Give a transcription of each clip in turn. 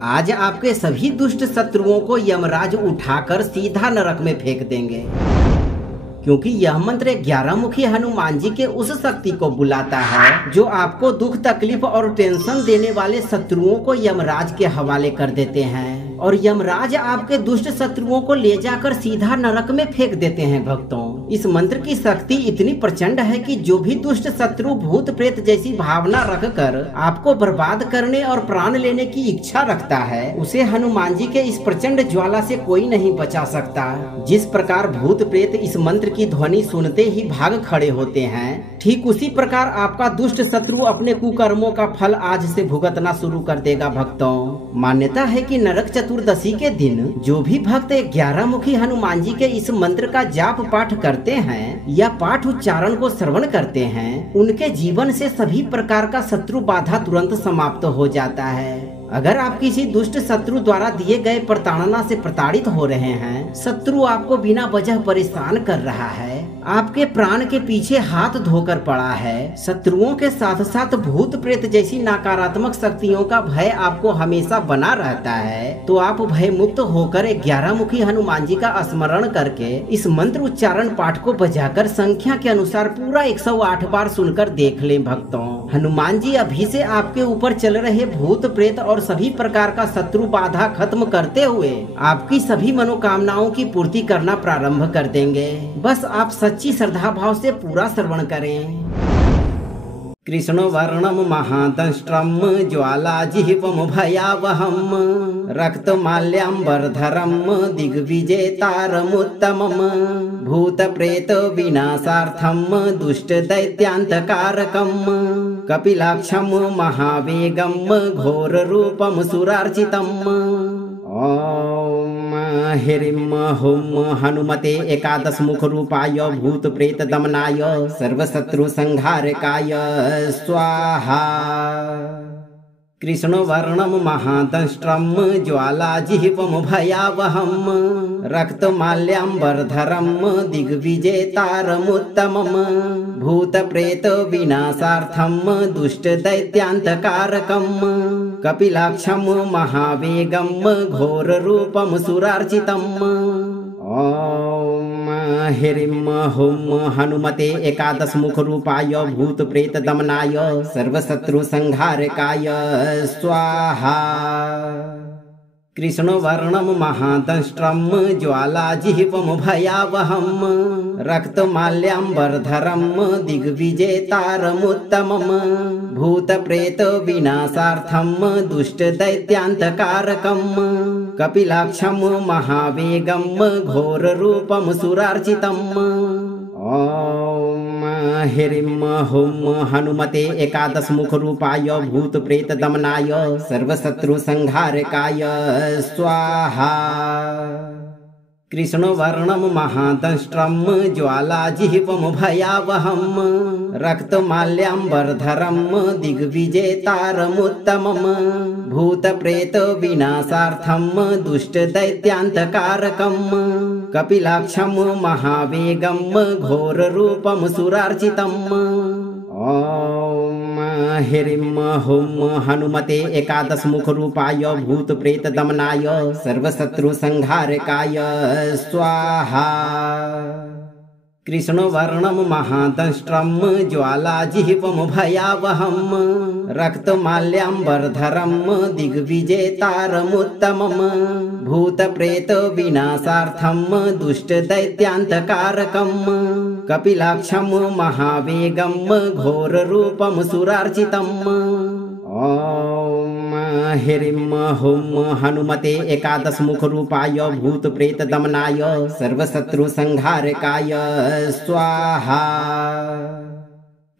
आज आपके सभी दुष्ट शत्रुओं को यमराज उठाकर सीधा नरक में फेंक देंगे, क्योंकि यह मंत्र 11 मुखी हनुमान जी के उस शक्ति को बुलाता है जो आपको दुख तकलीफ और टेंशन देने वाले शत्रुओं को यमराज के हवाले कर देते हैं और यमराज आपके दुष्ट शत्रुओं को ले जाकर सीधा नरक में फेंक देते हैं। भक्तों, इस मंत्र की शक्ति इतनी प्रचंड है कि जो भी दुष्ट शत्रु भूत प्रेत जैसी भावना रखकर आपको बर्बाद करने और प्राण लेने की इच्छा रखता है, उसे हनुमान जी के इस प्रचंड ज्वाला से कोई नहीं बचा सकता। जिस प्रकार भूत प्रेत इस मंत्र की ध्वनि सुनते ही भाग खड़े होते हैं, ठीक उसी प्रकार आपका दुष्ट शत्रु अपने कुकर्मों का फल आज से भुगतना शुरू कर देगा। भक्तों, मान्यता है कि नरक चतुर्दशी के दिन जो भी भक्त 11 मुखी हनुमान जी के इस मंत्र का जाप पाठ करते हैं या पाठ उच्चारण को श्रवण करते हैं, उनके जीवन से सभी प्रकार का शत्रु बाधा तुरंत समाप्त हो जाता है। अगर आप किसी दुष्ट शत्रु द्वारा दिए गए प्रताड़ना से प्रताड़ित हो रहे हैं, शत्रु आपको बिना वजह परेशान कर रहा है, आपके प्राण के पीछे हाथ धोकर पड़ा है, शत्रुओं के साथ साथ भूत प्रेत जैसी नकारात्मक शक्तियों का भय आपको हमेशा बना रहता है, तो आप भय मुक्त होकर 11 मुखी हनुमान जी का स्मरण करके इस मंत्र उच्चारण पाठ को बजाकर संख्या के अनुसार पूरा 108 बार सुनकर देख लें। भक्तों, हनुमान जी अभी से आपके ऊपर चल रहे भूत प्रेत और सभी प्रकार का शत्रु बाधा खत्म करते हुए आपकी सभी मनोकामनाओं की पूर्ति करना प्रारंभ कर देंगे। बस आप सच्ची श्रद्धा भाव से पूरा श्रवण करें। कृष्ण वर्णम महादंष्ट्रम ज्वालाजिह्वम भयावहम रक्तमाल्यांबरधरम दिग्विजेतारमुत्तमम भूत प्रेत विनाशार्थम दुष्ट दैत्यांतकारकम कपिलाक्षम महावेगम घोर रूपम सुरार्चितम। हिरिम हुम हनुमते एकादश मुख रूपाय भूत प्रेत दमनाय सर्वशत्रु संहारकाय स्वाहा। कृष्ण वर्णम महादंष्ट्रम ज्वालाजिह्वम भयावहम रक्तमाल्यांबरधरम दिग्विजेतारमुत्तमम भूत प्रेत विनाशार्थम दुष्ट दैत्यांतकारकम कपिलाक्षम महावेगम घोर रूपम सुरार्चितम। हिरिम हुम हनुमते एकादश मुख रूपाय भूत प्रेत दमनाय सर्वशत्रु संहारकाय स्वाहा। कृष्ण वर्णम महादंष्ट्रम ज्वालाजिह्वम भयावहम रक्तमाल्यांबरधरम दिग्विजेतारमुत्तमम भूत प्रेत विनाशार्थम दुष्ट दैत्यांतकारकम कपिलाक्षम महावेगम घोर रूपम सुरार्चितम। हिरिम हुम हनुमते एकादश मुख रूपाय भूत प्रेत दमनाय सर्वशत्रु संहारकाय स्वाहा। कृष्ण वर्णम महादंष्ट्रम ज्वालाजिह्वम भयावहम रक्तमाल्यांबरधरम दिग्विजेतारमुत्तमम भूत प्रेत विनाशार्थम दुष्ट दैत्यांतकारकम कपिलाक्षम महावेगम घोर रूपम सुरार्चितम। हिरिम हुम हनुमते एकादश मुख रूपाय भूत प्रेत दमनाय सर्वशत्रु संहारकाय स्वाहा। कृष्ण वर्णम महादंष्ट्रम ज्वालाजिह्वम भयावहम रक्तमाल्यांबरधरम दिग्विजेतारमुत्तमम भूत प्रेत विनाशार्थम दुष्ट दैत्यांतकारकम कपिलाक्षम महावेगम घोर रूपम सुरार्चितम। हिरिम हुम हनुमते एकादश मुख रूपाय भूत प्रेत दमनाय सर्वशत्रु संहारकाय स्वाहा।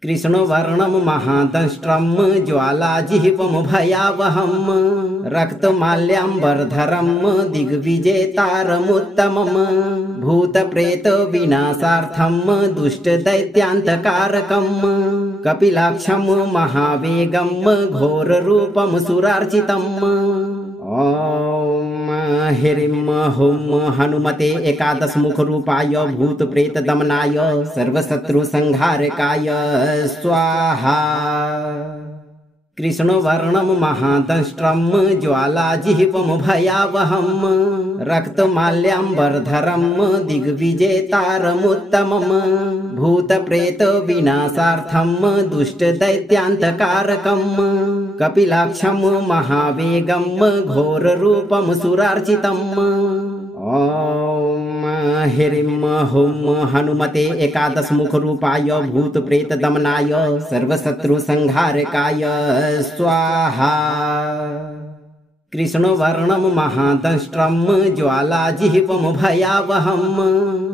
कृष्ण वर्णम महादंष्ट्रम ज्वालाजिह्वम भयावहम रक्तमाल्यांबरधरम दिग्विजेतारमुत्तमम भूत प्रेत विनाशार्थम दुष्ट दैत्यांतकारकम कपिलाक्षम महावेगम घोर रूपम सुरार्चितम। हिरिम हुम हनुमते एकादश मुख रूपाय भूत प्रेत दमनाय सर्वशत्रु संहारकाय स्वाहा। कृष्णवर्णं महादंष्ट्रं ज्वालाजिह्वं भयावहं रक्तमाल्याम्बरधरं दिग्विजेतारमुत्तमं भूतप्रेतविनाशार्थं दुष्टदैत्यान्तकारकं कपिलाक्षं महावेगं घोररूपं सुरार्चितम्। ॐ ह्रीं हुं हनुमते एकादश मुख रूपाय भूत प्रेत दमनाय सर्वशत्रुसंहारकाय स्वाहा। कृष्णवर्णं महादंष्ट्रं ज्वालाजिह्वं भयावहं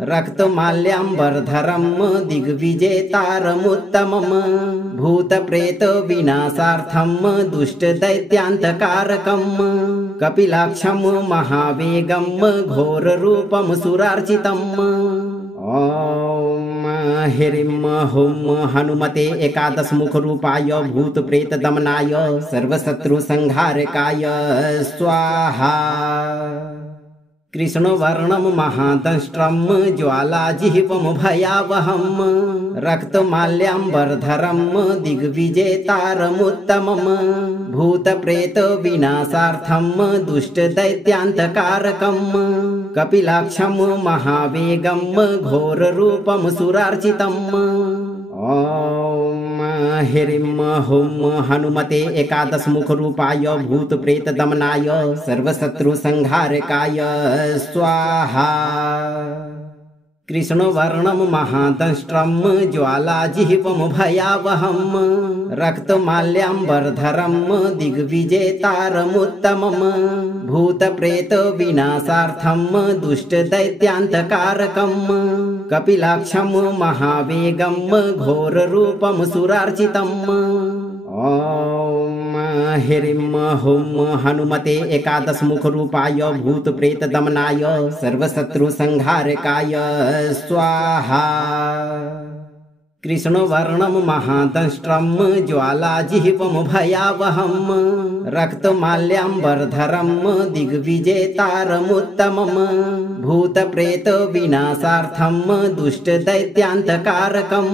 रक्तमाल्याम्बरधरं दिग्विजेतारमुत्तमं भूतप्रेतविनाशार्थं दुष्टदैत्यान्तकारकं कपिलाक्षं महावेगं घोररूपं सुरार्चितम्। ॐ ह्रीं हुं हनुमते एकादश मुख रूपाय भूत प्रेत दमनाय सर्वशत्रुसंहारकाय स्वाहा। कृष्णवर्णं महादंष्ट्रं ज्वालाजिह्वं भयावहं रक्तमाल्याम्बरधरं दिग्विजेतारमुत्तमं भूतप्रेतविनाशार्थं दुष्टदैत्यान्तकारकं कपिलाक्षं महावेगं घोररूपं सुरार्चितम्। ॐ ह्रीं हुं हनुमते एकादश मुख रूपाय भूत प्रेत दमनाय सर्वशत्रुसंहारकाय स्वाहा। कृष्णवर्णं महादंष्ट्रं ज्वालाजिह्वं भयावहं रक्तमाल्याम्बरधरं दिग्विजेतारमुत्तमं भूतप्रेतविनाशार्थं दुष्टदैत्यान्तकारकं कपिलाक्षं महावेगं घोररूपं सुरार्चितम्। ॐ ह्रीं हुं हनुमते एकादश मुख रूपाय भूत प्रेत दमनाय सर्वशत्रुसंहारकाय स्वाहा। कृष्णवर्णं महादंष्ट्रं ज्वालाजिह्वं भयावहं रक्तमाल्याम्बरधरं दिग्विजेतारमुत्तमं भूतप्रेतविनाशार्थं दुष्टदैत्यान्तकारकं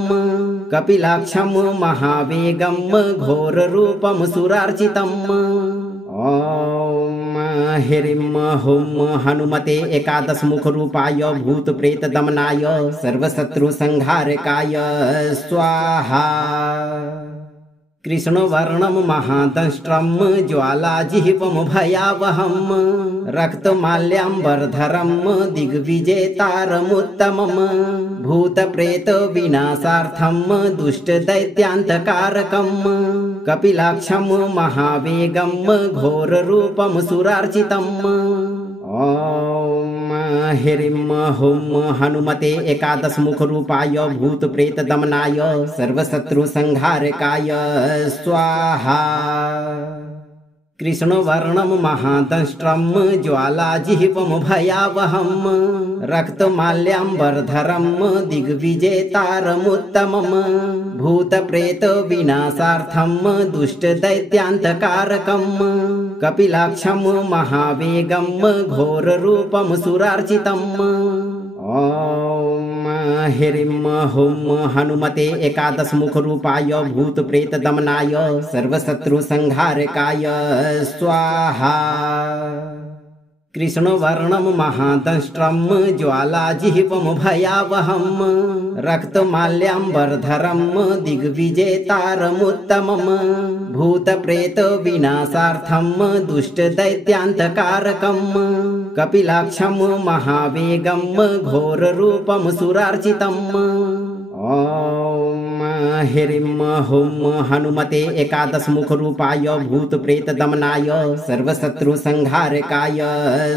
कपिलाक्षं महावेगं घोररूपं सुरार्चितम्। ॐ ह्रीं हुं हनुमते एकादश मुख रूपाय भूत प्रेत दमनाय सर्वशत्रुसंहारकाय स्वाहा। कृष्णवर्णं महादंष्ट्रं ज्वालाजिह्वं भयावहं रक्तमाल्याम्बरधरं दिग्विजेतारमुत्तमं भूतप्रेतविनाशार्थं दुष्टदैत्यान्तकारकं कपिलाक्षं महावेगं घोररूपं सुरार्चितम्। ॐ ह्रीं हुं हनुमते एकादश मुख रूपाय भूत प्रेत दमनाय सर्वशत्रुसंहारकाय स्वाहा। कृष्णवर्णं महादंष्ट्रं ज्वालाजिह्वं भयावहं रक्तमाल्याम्बरधरं दिग्विजेतारमुत्तमं भूतप्रेतविनाशार्थं दुष्टदैत्यान्तकारकं कपिलाक्षं महावेगं घोररूपं सुरार्चितम्। ॐ ह्रीं हुं हनुमते एकादश मुख रूपाय भूत प्रेत दमनाय सर्वशत्रुसंहारकाय स्वाहा। कृष्णवर्णं महादंष्ट्रं ज्वालाजिह्वं भयावहं रक्तमाल्याम्बरधरं दिग्विजेतारमुत्तमं भूतप्रेतविनाशार्थं दुष्टदैत्यान्तकारकं कपिलाक्षं महावेगं घोररूपं सुरार्चितम्। ॐ ह्रीं हुं हनुमते एकादश मुख रूपाय भूत प्रेत दमनाय सर्वशत्रुसंहारकाय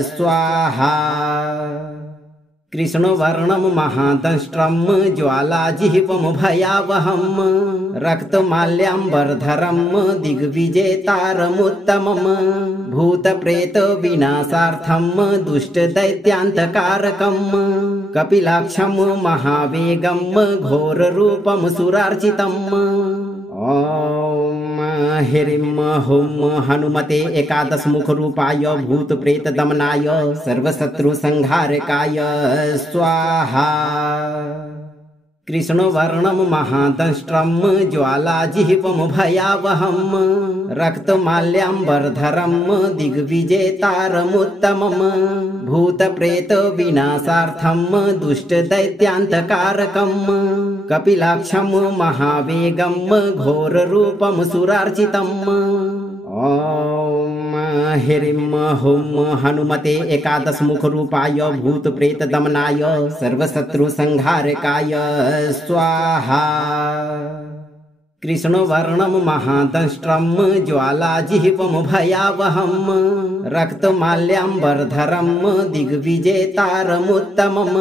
स्वाहा। कृष्णवर्णं महादंष्ट्रं ज्वालाजिह्वं भयावहं रक्तमाल्याम्बरधरं दिग्विजेतारमुत्तमं भूतप्रेतविनाशार्थं दुष्टदैत्यान्तकारकं कपिलाक्षं महावेगं घोररूपं सुरार्चितम्। ॐ ह्रीं हुं हनुमते एकादश मुख रूपाय भूत प्रेत दमनाय सर्वशत्रुसंहारकाय स्वाहा। कृष्णवर्णं महादंष्ट्रं ज्वालाजिह्वं भयावहं रक्तमाल्याम्बरधरं दिग्विजेतारमुत्तमं भूतप्रेतविनाशार्थं दुष्टदैत्यान्तकारकं कपिलाक्षं महावेगं घोररूपं सुरार्चितम्। ॐ ह्रीं हुं हनुमते एकादश मुख रूपाय भूत प्रेत दमनाय सर्वशत्रु संहारकाय स्वाहा। कृष्णवर्णं महादंष्ट्रं ज्वालाजिह्वं भयावहं रक्तमाल्याम्बरधरं दिग्विजेतारमुत्तमं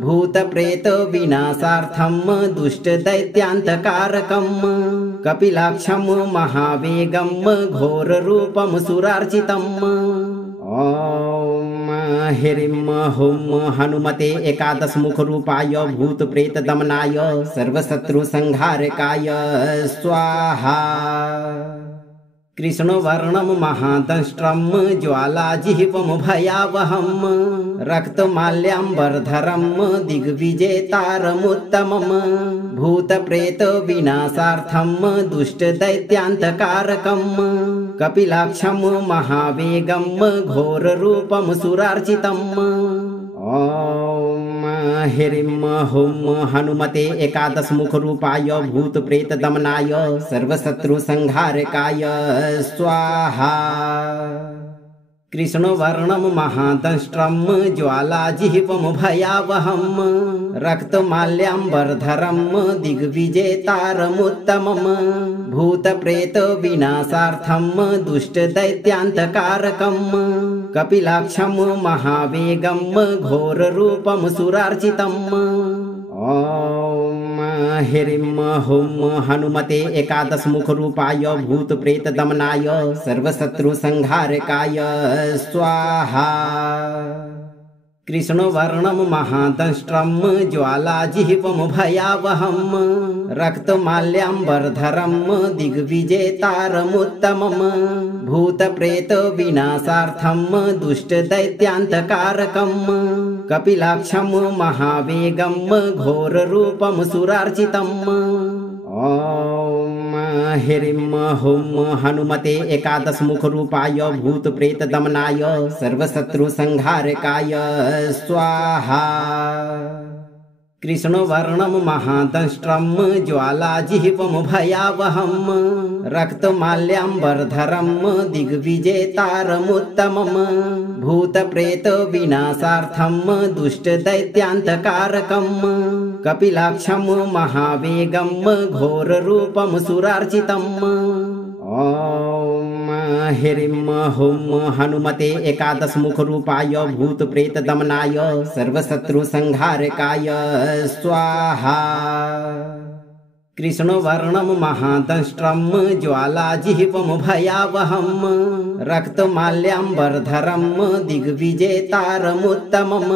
भूतप्रेतविनाशार्थं दुष्टदैत्यान्तकारकं कपिलाक्षं महावेगं घोररूपं सुरार्चितम्। ॐ ह्रीं हुं हनुमते एकादश मुख रूपाय भूत प्रेत दमनाय सर्वशत्रु संहारकाय स्वाहा। कृष्णवर्णं महादंष्ट्रं ज्वालाजिह्वं भयावहं रक्तमाल्याम्बरधरं दिग्विजेतारमुत्तमं भूतप्रेतविनाशार्थं दुष्टदैत्यान्तकारकं कपिलाक्षं महावेगं घोररूपं सुरार्चितम्। ॐ ह्रीं हुं हनुमते एकादश मुख रूपाय भूत प्रेत दमनाय सर्वशत्रु संहारकाय स्वाहा। कृष्णवर्णं महादंष्ट्रं ज्वालाजिह्वं भयावहं रक्तमाल्याम्बरधरं दिग्विजेतारमुत्तमं भूतप्रेतविनाशार्थं दुष्टदैत्यान्तकारकं कपिलाक्षं महावेगं घोररूपं सुरार्चितम्। ॐ ह्रीं हुं हनुमते एकादश मुख रूपाय भूत प्रेत दमनाय सर्वशत्रु संहारकाय स्वाहा। कृष्णवर्णं महादंष्ट्रं ज्वालाजिह्वं भयावहं रक्तमाल्याम्बरधरं दिग्विजेतारमुत्तमं भूतप्रेतविनाशार्थं दुष्टदैत्यान्तकारकं कपिलाक्षं महावेगं घोररूपं सुरार्चितम्। ॐ ह्रीं हुं हनुमते एकादश मुख रूपाय भूत प्रेत दमनाय सर्वशत्रु संहारकाय स्वाहा। कृष्णवर्णं महादंष्ट्रं ज्वालाजिह्वं भयावहं रक्तमाल्याम्बरधरं दिग्विजेतारमुत्तमं भूतप्रेतविनाशार्थं दुष्टदैत्यान्तकारकं कपिलाक्षं महावेगं घोररूपं सुरार्चितम्। ॐ ह्रीं हुं हनुमते एकादश मुख रूपाय भूत प्रेत दमनाय सर्वशत्रु संहारकाय स्वाहा। कृष्णवर्णं महादंष्ट्रं ज्वालाजिह्वं भयावहं रक्तमाल्याम्बरधरं दिग्विजेतारमुत्तमं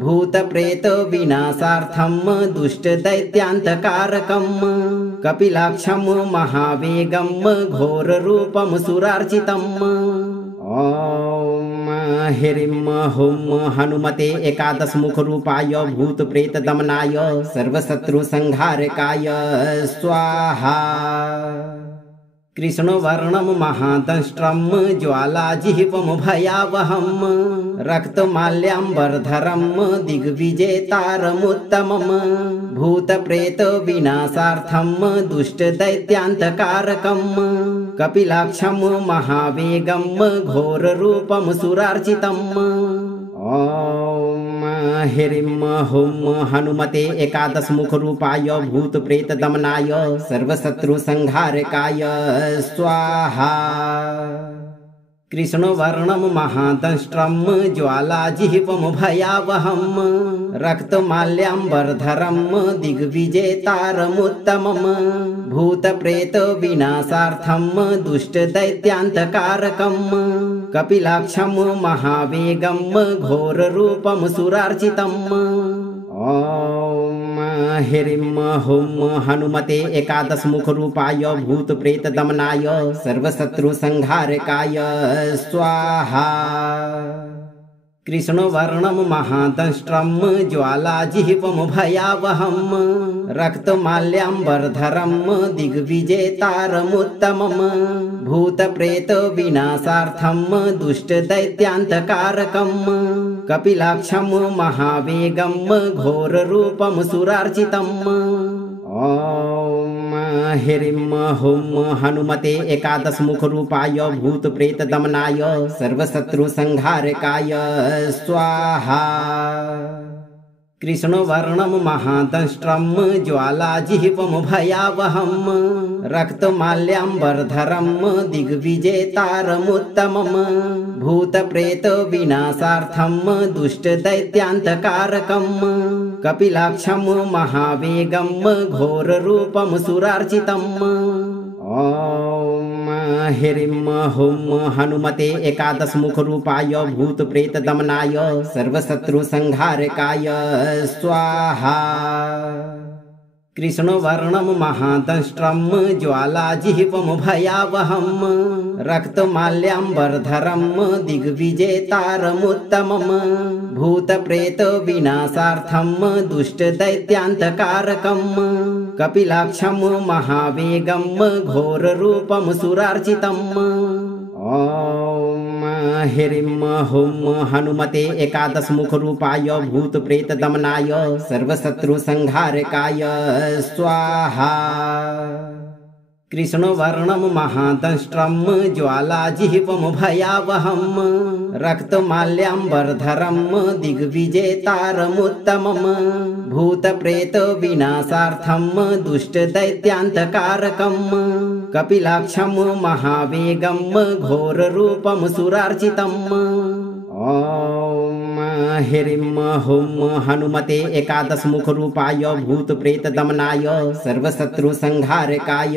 भूतप्रेतविनाशार्थं दुष्टदैत्यान्तकारकं कपिलाक्षं महावेगं घोररूपं सुरार्चितम्। ॐ ह्रीं हुं हनुमते एकादश मुख रूपाय भूत प्रेत दमनाय सर्वशत्रु संहारकाय स्वाहा। कृष्णवर्णं महादंष्ट्रं ज्वालाजिह्वं भयावहं रक्तमाल्याम्बरधरं दिग्विजेतारमुत्तमं भूतप्रेतविनाशार्थं दुष्टदैत्यान्तकारकं कपिलाक्षं महावेगं घोररूपं सुरार्चितम्। ॐ ह्रीं हुं हनुमते एकादश मुख रूपाय भूत प्रेत दमनाय सर्वशत्रु संहारकाय स्वाहा। कृष्णवर्णं महादंष्ट्रं ज्वालाजिह्वं भयावहं रक्तमाल्याम्बरधरं दिग्विजेतारमुत्तमं भूतप्रेतविनाशार्थं दुष्टदैत्यान्तकारकं कपिलाक्षं महावेगं घोररूपं सुरार्चितम्। ॐ ह्रीं हुं हनुमते एकादश मुख रूपाय भूत प्रेत दमनाय सर्वशत्रु संहारकाय स्वाहा। कृष्णवर्णं महादंष्ट्रं ज्वालाजिह्वं भयावहं रक्तमाल्याम्बरधरं दिग्विजेतारमुत्तमं भूतप्रेतविनाशार्थं दुष्टदैत्यान्तकारकं कपिलाक्षं महावेगं घोररूपं सुरार्चितम्। ॐ ह्रीं हुं हनुमते एकादश मुख रूपाय भूत प्रेत दमनाय सर्वशत्रु संहारकाय स्वाहा। कृष्णवर्णं महादंष्ट्रं ज्वालाजिह्वं भयावहं रक्तमाल्याम्बरधरं दिग्विजेतारमुत्तमं भूतप्रेतविनाशार्थं दुष्टदैत्यान्तकारकं कपिलाक्षं महावेगं घोररूपं सुरार्चितम्। ॐ ह्रीं हुं हनुमते एकादश मुख रूपाय भूत प्रेत दमनाय सर्वशत्रु संहारकाय स्वाहा। कृष्णवर्णं महादंष्ट्रं ज्वालाजिह्वं भयावहं रक्तमाल्याम्बरधरं दिग्विजेतारमुत्तमं भूतप्रेतविनाशार्थं दुष्टदैत्यान्तकारकं कपिलाक्षं महावेगं घोररूपं सुरार्चितम्। ॐ ह्रीं हुं हनुमते एकादश मुख रूपाय भूत प्रेत दमनाय सर्वशत्रु संहारकाय स्वाहा। कृष्णवर्णं महादंष्ट्रं ज्वालाजिह्वं भयावहं रक्तमाल्याम्बरधरं दिग्विजेतारमुत्तमं भूतप्रेतविनाशार्थं दुष्टदैत्यान्तकारकं कपिलाक्षं महावेगं घोररूपं सुरार्चितम्। ॐ ह्रीं हुं हनुमते एकादश मुख रूपाय भूत प्रेत दमनाय सर्वशत्रु संहारकाय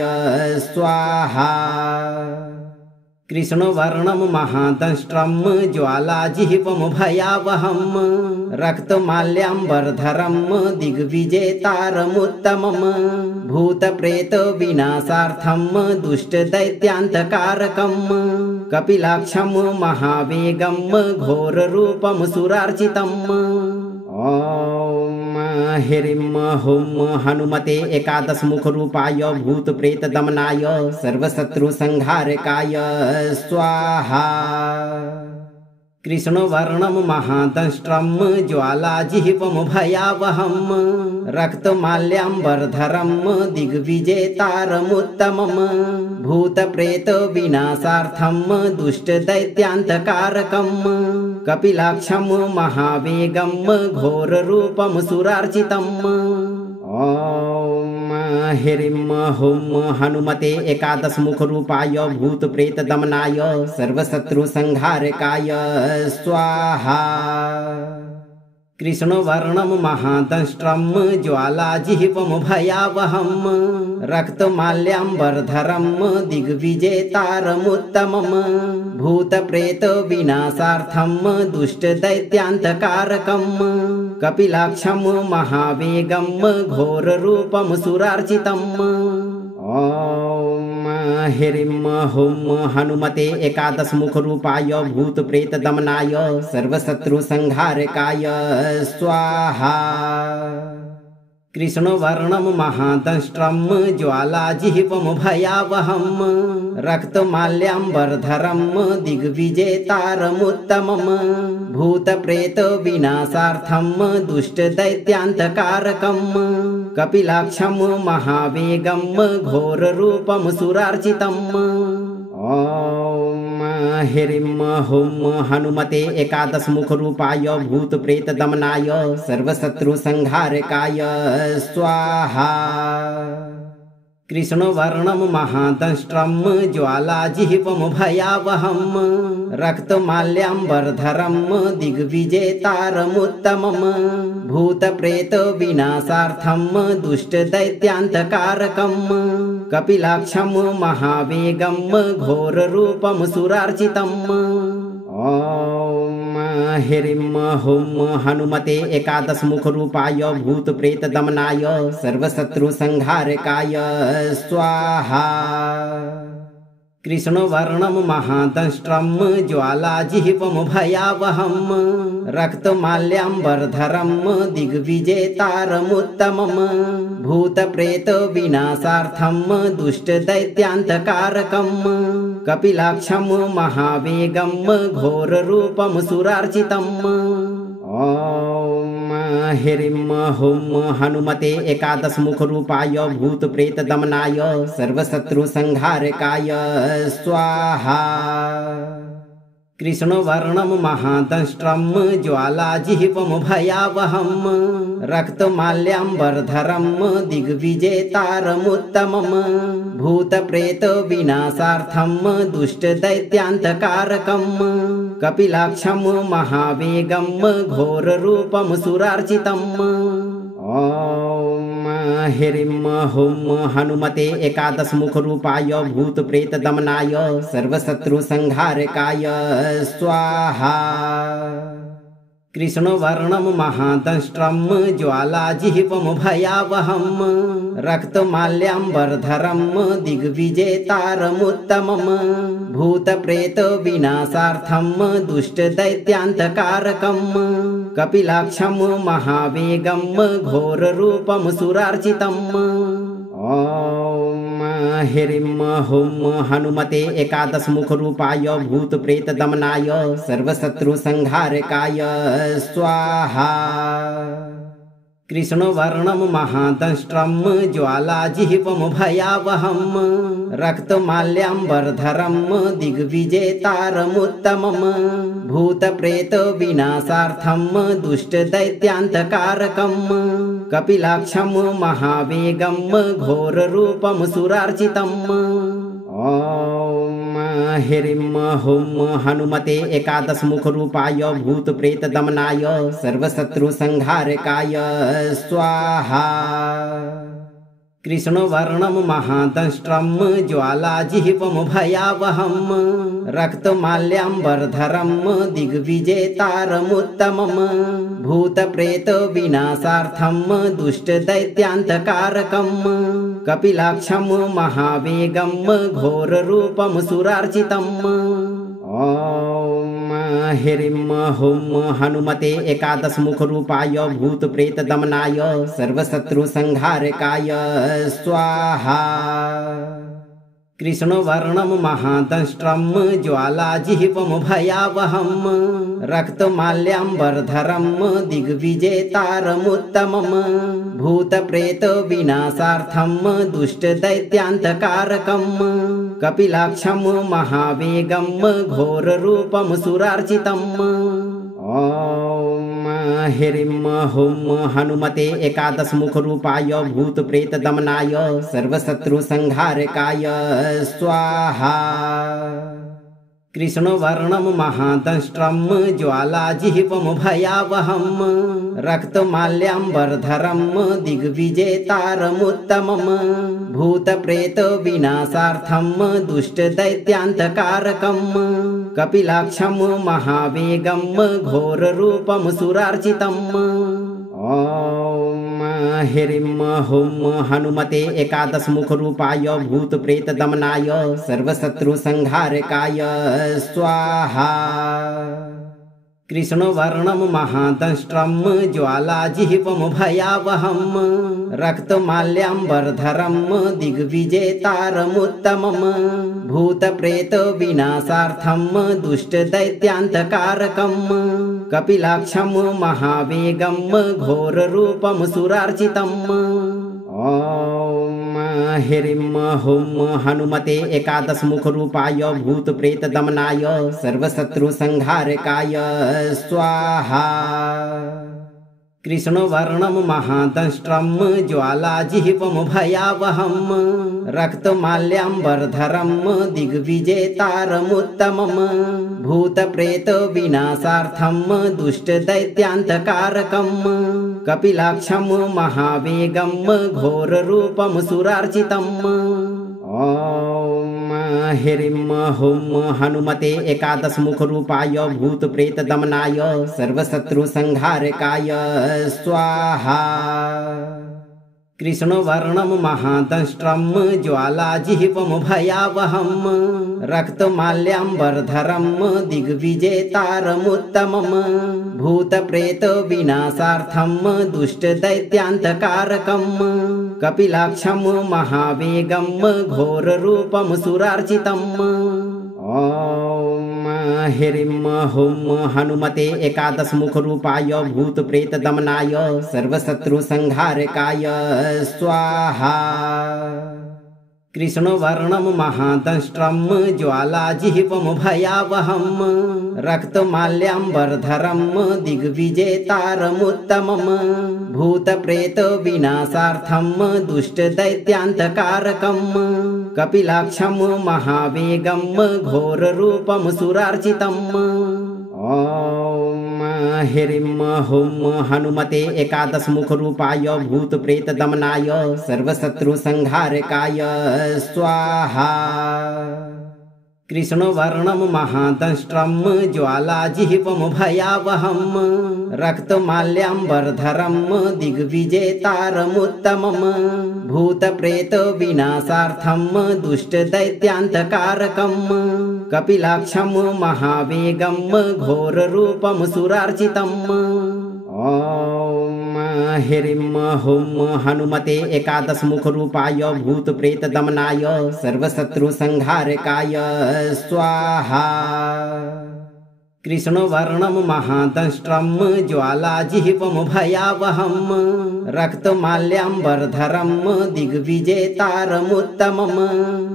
स्वाहा। कृष्णवर्णं महादंष्ट्रं ज्वालाजिह्वं भयावहं रक्तमाल्याम्बरधरं दिग्विजेतारमुत्तमं भूतप्रेतविनाशार्थं दुष्टदैत्यान्तकारकं कपिलाक्षं महावेगं घोररूपं सुरार्चितम्। ॐ ह्रीं हुं हनुमते एकादश मुख रूपाय भूत प्रेत दमनाय सर्वशत्रु संहारकाय स्वाहा। कृष्णवर्णं महादंष्ट्रं ज्वालाजिह्वं भयावहं रक्तमाल्याम्बरधरं दिग्विजेतारमुत्तमं भूतप्रेतविनाशार्थं दुष्टदैत्यान्तकारकं कपिलाक्षं महावेगं घोररूपं सुरार्चितम्। ॐ ह्रीं हुं हनुमते एकादश मुख रूपाय भूत प्रेत दमनाय सर्वशत्रु संहारकाय स्वाहा। कृष्णवर्णं महादंष्ट्रं ज्वालाजिह्वं भयावहं रक्तमाल्याम्बरधरं दिग्विजेतारमुत्तमं भूतप्रेतविनाशार्थं दुष्टदैत्यान्तकारकं कपिलाक्षं महावेगं घोररूपं सुरार्चितम्। ॐ ह्रीं हुं हनुमते एकादश मुख रूपाय भूत प्रेत दमनाय सर्वशत्रु संहारकाय स्वाहा। कृष्णवर्णं महादंष्ट्रं ज्वालाजिह्वं भयावहं रक्तमाल्याम्बरधरं दिग्विजेतारमुत्तमं भूतप्रेतविनाशार्थं दुष्टदैत्यान्तकारकं कपिलाक्षं महावेगं घोररूपं सुरार्चितम्। ॐ ह्रीं हुं हनुमते एकादश मुख रूपाय भूत प्रेत दमनाय सर्वशत्रु संहारकाय स्वाहा। कृष्णवर्णं महादंष्ट्रं ज्वालाजिह्वं भयावहं रक्तमाल्याम्बरधरं दिग्विजेतारमुत्तमं भूतप्रेतविनाशार्थं दुष्टदैत्यान्तकारकं कपिलाक्षं महावेगं घोररूपं सुरार्चितम्। ॐ ह्रीं हुं हनुमते एकादश मुख रूपाय भूत प्रेत दमनाय सर्वशत्रु संहारकाय स्वाहा। कृष्णवर्णं महादंष्ट्रं ज्वालाजिह्वं भयावहं रक्तमाल्याम्बरधरं दिग्विजेतारमुत्तमं भूतप्रेतविनाशार्थं दुष्टदैत्यान्तकारकं कपिलाक्षं महावेगं घोररूपं सुरार्चितम्। ह्रीं हुं हनुमते एकादश मुख रूपाय भूत प्रेत दमनाय सर्वशत्रु संहारकाय स्वाहा। कृष्णवर्णं महादंष्ट्रं ज्वालाजिह्वं भयावहं रक्तमाल्याम्बरधरं दिग्विजेतारमुत्तमं भूतप्रेतविनाशार्थं दुष्टदैत्यान्तकारकं कपिलाक्षं महावेगं घोररूपं सुरार्चितम्। ह्रीं हुं हनुमते एकादश मुख रूपाय भूत प्रेत दमनाय सर्वशत्रु संहारकाय स्वाहा। कृष्णवर्णं महादंष्ट्रं ज्वालाजिह्वं भयावहं रक्तमाल्याम्बरधरं दिग्विजेतारमुत्तमं भूतप्रेतविनाशार्थं दुष्टदैत्यान्तकारकं कपिलाक्षं महावेगं घोररूपं सुरार्चितम्। ह्रीं हुं हनुमते एकादश मुख रूपाय भूत प्रेत दमनाय सर्वशत्रु संहारकाय स्वाहा। कृष्णवर्णं महादंष्ट्रं ज्वालाजिह्वं भयावहं रक्तमाल्याम्बरधरं दिग्विजेतारमुत्तमं भूतप्रेतविनाशार्थं दुष्टदैत्यान्तकारकं कपिलाक्षं महावेगं घोररूपं सुरार्चितम्। ह्रीं हुं हनुमते एकादश मुख रूपाय भूत प्रेत दमनाय सर्वशत्रु संहारकाय स्वाहा। कृष्णवर्णं महादंष्ट्रं ज्वालाजिह्वं भयावहं रक्तमाल्याम्बरधरं दिग्विजेतारमुत्तमं भूतप्रेतविनाशार्थं दुष्टदैत्यान्तकारकं कपिलाक्षं महावेगं घोररूपं सुरार्चितम्। ह्रीं हुं हनुमते एकादश मुख रूपाय भूत प्रेत दमनाय सर्वशत्रु संहारकाय स्वाहा। कृष्णवर्णं महादंष्ट्रं ज्वालाजिह्वं भयावहं रक्तमाल्याम्बरधरं दिग्विजेतारमुत्तमं भूतप्रेतविनाशार्थं दुष्टदैत्यान्तकारकं कपिलाक्षं महावेगं घोररूपं सुरार्चितम्। ह्रीं हुं हनुमते एकादश मुख रूपाय भूत प्रेत दमनाय सर्वशत्रु संहारकाय स्वाहा। कृष्णवर्णं महादंष्ट्रं ज्वालाजिह्वं भयावहं रक्तमाल्याम्बरधरं दिग्विजेतारमुत्तमं भूतप्रेतविनाशार्थं दुष्टदैत्यान्तकारकं कपिलाक्षं महावेगं घोररूपं सुरार्चितम्। ह्रीं हुं हनुमते एकादश मुख रूपाय भूत प्रेत दमनाय सर्वशत्रु संहारकाय स्वाहा। कृष्णवर्णं महादंष्ट्रं ज्वालाजिह्वं भयावहं रक्तमाल्याम्बरधरं दिग्विजेतारमुत्तमं भूतप्रेतविनाशार्थं दुष्टदैत्यान्तकारकं कपिलाक्षं महावेगं घोररूपं सुरार्चितम्। ह्रीं हुं हनुमते एकादश मुख रूपाय भूत प्रेत दमनाय सर्वशत्रु संहारकाय स्वाहा। कृष्णवर्णं महादंष्ट्रं ज्वालाजिह्वं भयावहं रक्तमाल्याम्बरधरं दिग्विजेतारमुत्तमं भूतप्रेतविनाशार्थं दुष्टदैत्यान्तकारकं कपिलाक्षं महावेगं घोररूपं सुरार्चितम्। ह्रीं हुं हनुमते एकादश मुख रूपाय भूत प्रेत दमनाय सर्वशत्रु संहारकाय स्वाहा। कृष्णवर्णं महादंष्ट्रं ज्वालाजिह्वं भयावहं रक्तमाल्याम्बरधरं दिग्विजेतारमुत्तमम् भूतप्रेत विनाशार्थं दुष्टदैत्यान्तकारकं कपिलाक्षं महावेगं घोररूपं सुरार्चितम्। ॐ ह्रीं हुं हनुमते एकादशमुखरूपाय भूतप्रेतदमनाय सर्वशत्रुसंहारकाय स्वाहा। कृष्णवर्णं महादंष्ट्रं ज्वालाजिह्वं भयावहं रक्तमाल्याम्बरधरं दिग्विजेतारमुत्तमम् भूतप्रेत विनाशार्थं दुष्टदैत्यान्तकारकं कपिलाक्षं महावेगं घोररूपं सुरार्चितम्। ॐ ह्रीं हुं हनुमते एकादशमुखरूपाय भूतप्रेतदमनाय सर्वशत्रुसंहारकाय स्वाहा। कृष्णवर्णं महादंष्ट्रं ज्वालाजिह्वं भयावहं रक्तमाल्याम्बरधरं दिग्विजेतारमुत्तमम् भूतप्रेत विनाशार्थं दुष्टदैत्यान्तकारकं कपिलाक्षं महावेगं घोररूपं सुरार्चितम्। ॐ ह्रीं हुं हनुमते एकादशमुखरूपाय भूतप्रेतदमनाय सर्वशत्रुसंहारकाय स्वाहा। कृष्णवर्णं महादंष्ट्रं ज्वालाजिह्वं भयावहं रक्तमाल्याम्बरधरं दिग्विजेतारमुत्तमम्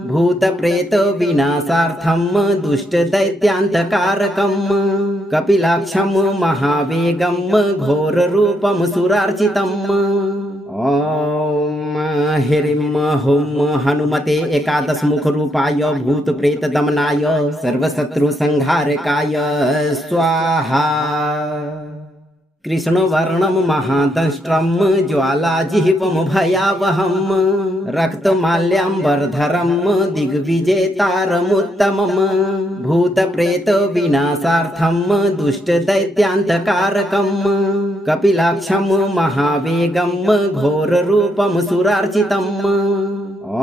भूतप्रेत विनाशार्थं दुष्टदैत्यान्तकारकं कपिलाक्षं महावेगं घोररूपं सुरार्चितम्। ॐ ह्रीं हुं हनुमते एकादशमुखरूपाय भूतप्रेतदमनाय सर्वशत्रुसंहारकाय स्वाहा। कृष्णवर्णं महादंष्ट्रं ज्वालाजिह्वं भयावहं रक्तमाल्याम्बरधरं दिग्विजेतारमुत्तमम् भूतप्रेत विनाशार्थं दुष्टदैत्यान्तकारकं कपिलाक्षं महावेगं घोररूपं सुरार्चितम्। ॐ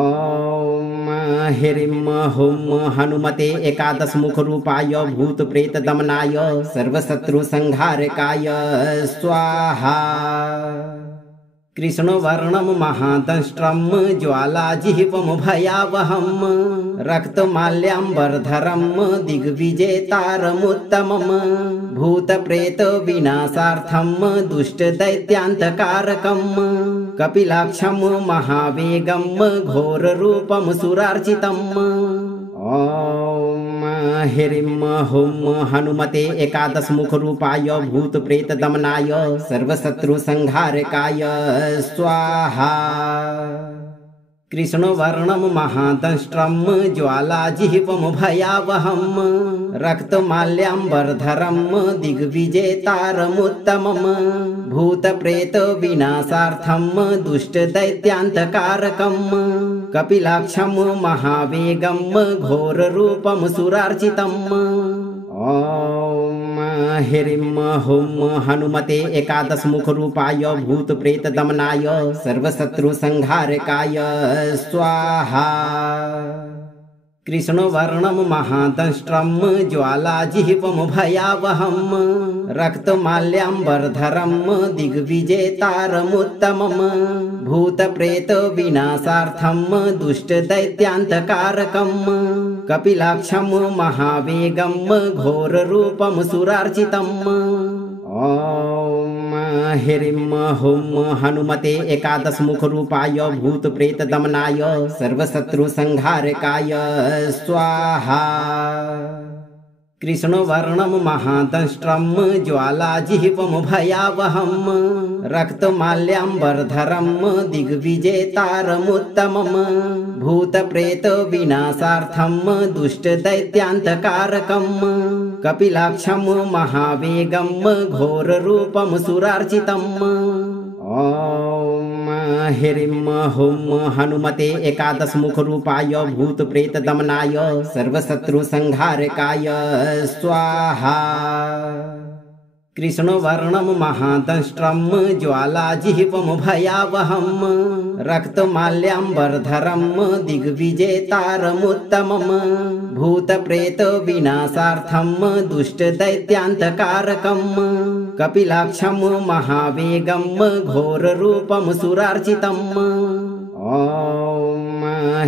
ह्रीं हुं हनुमते एकादशमुखरूपाय भूतप्रेतदमनाय सर्वशत्रुसंहारकाय स्वाहा। कृष्णवर्णं महादंष्ट्रं ज्वालाजिह्वं भयावहं रक्तमाल्याम्बरधरं दिग्विजेतारमुत्तमम् भूतप्रेत विनाशार्थं दुष्टदैत्यान्तकारकं कपिलाक्षं महावेगं घोररूपं सुरार्चितम्। ॐ ह्रीं हुं हनुमते एकादशमुखरूपाय भूतप्रेतदमनाय सर्वशत्रुसंहारकाय स्वाहा। कृष्णवर्णं महादंष्ट्रं ज्वालाजिह्वं भयावहं रक्तमाल्याम्बरधरं दिग्विजेतारमुत्तमम् भूतप्रेत विनाशार्थं दुष्टदैत्यान्तकारकं कपिलाक्षं महावेगं घोररूपं सुरार्चितम्। ॐ ह्रीं हुं हनुमते एकादशमुखरूपाय भूतप्रेतदमनाय सर्वशत्रुसंहारकाय स्वाहा। कृष्णवर्णं महादंष्ट्रं ज्वालाजिह्वं भयावहं रक्तमाल्याम्बरधरं दिग्विजेतारमुत्तमम् भूतप्रेत विनाशार्थं दुष्टदैत्यान्तकारकं कपिलाक्षं महावेगं घोररूपं सुरार्चितम्। ॐ ह्रीं हुं हनुमते एकादशमुखरूपाय भूतप्रेतदमनाय सर्वशत्रुसंहारकाय स्वाहा। कृष्णवर्णं महादंष्ट्रं ज्वालाजिह्वं भयावहं रक्तमाल्याम्बरधरं दिग्विजेतारमुत्तमम् भूतप्रेत विनाशार्थं दुष्टदैत्यान्तकारकं कपिलाक्षं महावेगं घोररूपं सुरार्चितम्। ॐ ह्रीं हुं हनुमते एकादशमुखरूपाय भूतप्रेतदमनाय सर्वशत्रुसंहारकाय स्वाहा। कृष्णवर्णं महादंष्ट्रं ज्वालाजिह्वं भयावहं रक्तमाल्याम्बरधरं दिग्विजेतारमुत्तमं भूतप्रेत विनाशार्थं दुष्टदैत्यान्तकारकं कपिलाक्षं महावेगं घोररूपं सुरार्चितम्। ॐ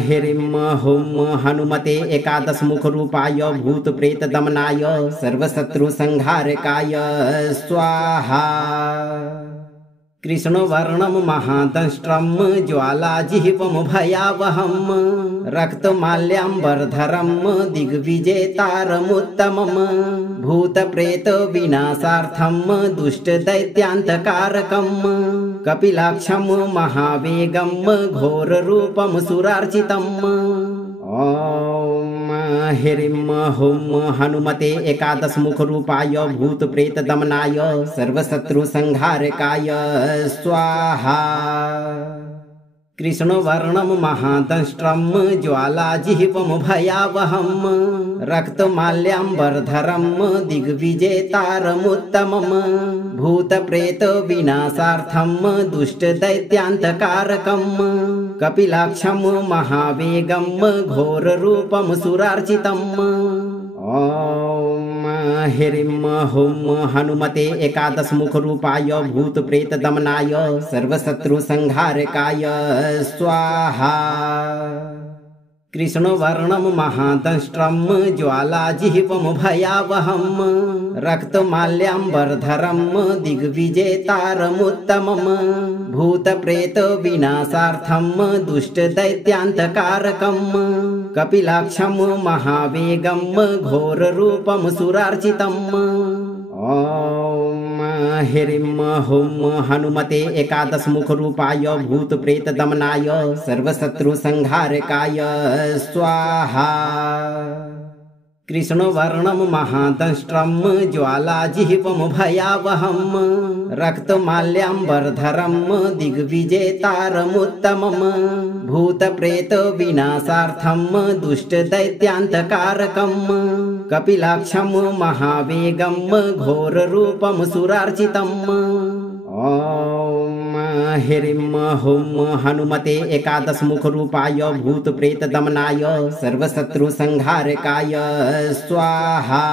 ह्रीं हुं हनुमते एकादश मुख रूपाय भूत प्रेत दमनाय सर्वशत्रु संहारकाय स्वाहा। कृष्णवर्णं महादंष्ट्रं ज्वालाजिह्वं भयावहं रक्तमाल्याम्बरधरं दिग्विजेतारमुत्तमं भूतप्रेत विनाशार्थं दुष्टदैत्यान्तकारकं कपिलाक्षं महावेगं घोररूपं सुरार्चितम्। ॐ ह्रीं हुं हनुमते एकादश मुख रूपाय भूत प्रेत दमनाय सर्वशत्रु संहारकाय स्वाहा। कृष्णवर्णं महादंष्ट्रं ज्वालाजिह्वं भयावहं रक्तमाल्याम्बरधरं दिग्विजेतारमुत्तमं भूतप्रेत विनाशार्थं दुष्टदैत्यान्तकारकं कपिलाक्षं महावेगं घोररूपं सुरार्चितम्। ॐ ह्रीं हुं हनुमते एकादश मुख रूपाय भूत प्रेत दमनाय सर्वशत्रु संहारकाय स्वाहा। कृष्णवर्णं महादंष्ट्रं ज्वालाजिह्वं भयावहं रक्तमाल्याम्बरधरं दिग्विजेतारमुत्तमं भूतप्रेत विनाशार्थं दुष्टदैत्यान्तकारकं कपिलाक्षं महावेगं घोररूपं सुरार्चितम्। ॐ ह्रीं हुं हनुमते एकादश मुख रूपाय भूत प्रेत दमनाय सर्वशत्रु संहारकाय स्वाहा। कृष्णवर्णं महादंष्ट्रं ज्वालाजिह्वं भयावहं रक्तमाल्याम्बरधरं दिग्विजेतारमुत्तमं भूतप्रेत विनाशार्थं दुष्टदैत्यान्तकारकं कपिलाक्षं महावेगं घोररूपं सुरार्चितम्। ॐ ह्रीं हुं हनुमते एकादश मुख रूपाय भूत प्रेत दमनाय सर्वशत्रु संहारकाय स्वाहा।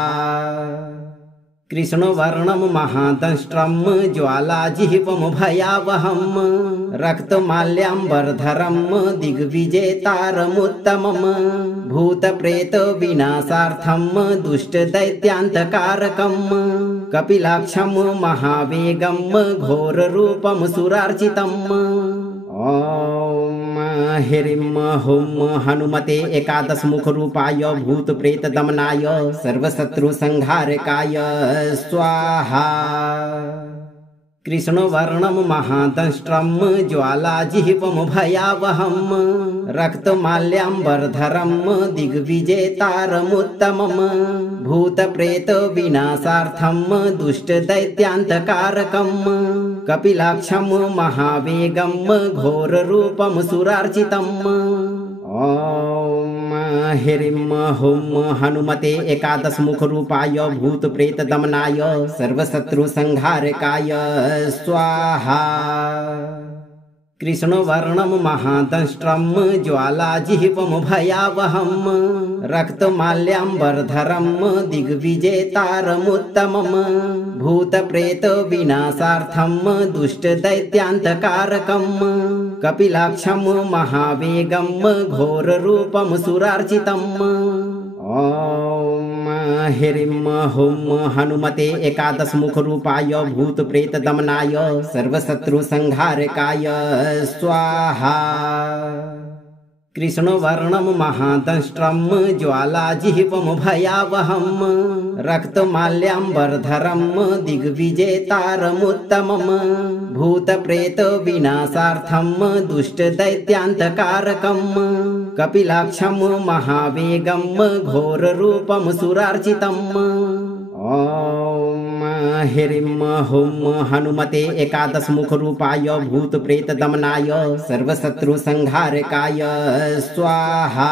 कृष्णवर्णं महादंष्ट्रं ज्वालाजिह्वं भयावहं रक्तमाल्याम्बरधरं दिग्विजेतारमुत्तमं भूतप्रेत विनाशार्थं दुष्टदैत्यान्तकारकं कपिलाक्षं महावेगं घोररूपं सुरार्चितम्। ॐ ह्रीं हुं हनुमते एकादश मुख रूपाय भूत प्रेत दमनाय सर्वशत्रु संहारकाय स्वाहा। कृष्णवर्णं महादंष्ट्रं ज्वालाजिह्वं भयावहं रक्तमाल्याम्बरधरं दिग्विजेतारमुत्तमं भूतप्रेत विनाशार्थं दुष्टदैत्यान्तकारकं कपिलाक्षं महावेगं घोररूपं सुरार्चितम्। ॐ ह्रीं हुं हनुमते एकादश मुख रूपाय भूत प्रेत दमनाय सर्वशत्रु संहारकाय स्वाहा। कृष्णवर्णं महादंष्ट्रं ज्वालाजिह्वं भयावहं रक्तमाल्याम्बरधरं दिग्विजेतारमुत्तमं भूतप्रेत विनाशार्थं दुष्टदैत्यान्तकारकं कपिलाक्षं महावेगं घोररूपं सुरार्चितम्। ॐ ह्रीं हुं हनुमते एकादश मुख रूपाय भूत प्रेत दमनाय सर्वशत्रु संहारकाय स्वाहा। कृष्णवर्णं महादंष्ट्रं ज्वालाजिह्वं भयावहं रक्तमाल्याम्बरधरं दिग्विजेतारमुत्तमं भूतप्रेत विनाशार्थं दुष्टदैत्यान्तकारकं कपिलाक्षं महावेगं घोररूपं सुरार्चितम्। ॐ ह्रीं हुं हनुमते एकादश मुख रूपाय भूत प्रेत दमनाय सर्वशत्रु संहारकाय स्वाहा।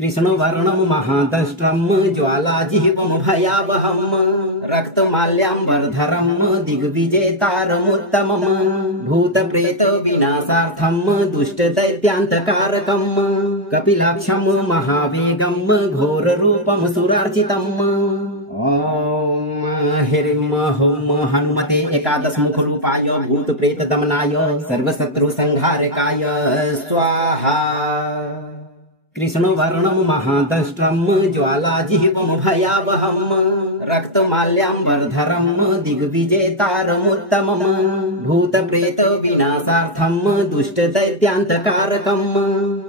कृष्णवर्णं महादष्ट्रं ज्वालाजिह्वं भयावहं रक्तमाल्याम्बरधरं दिग्विजेतारमुत्तमं भूतप्रेतविनाशार्थं दुष्टदैत्यान्तकारकं कपिलाक्षं महावेगं घोररूपं सुरार्चितम्। ह्रीं हुं हनुमते एकादशमुखरूपाय भूतप्रेतदमनाय सर्वशत्रुसंहारकाय स्वाहा। कृष्णवर्णं महादष्ट्रं ज्वालाजिह्वं भयावहं रक्तमाल्याम्बरधरं दिग्विजेतारमुत्तमं भूतप्रेतविनाशार्थं दुष्टदैत्यान्तकारकं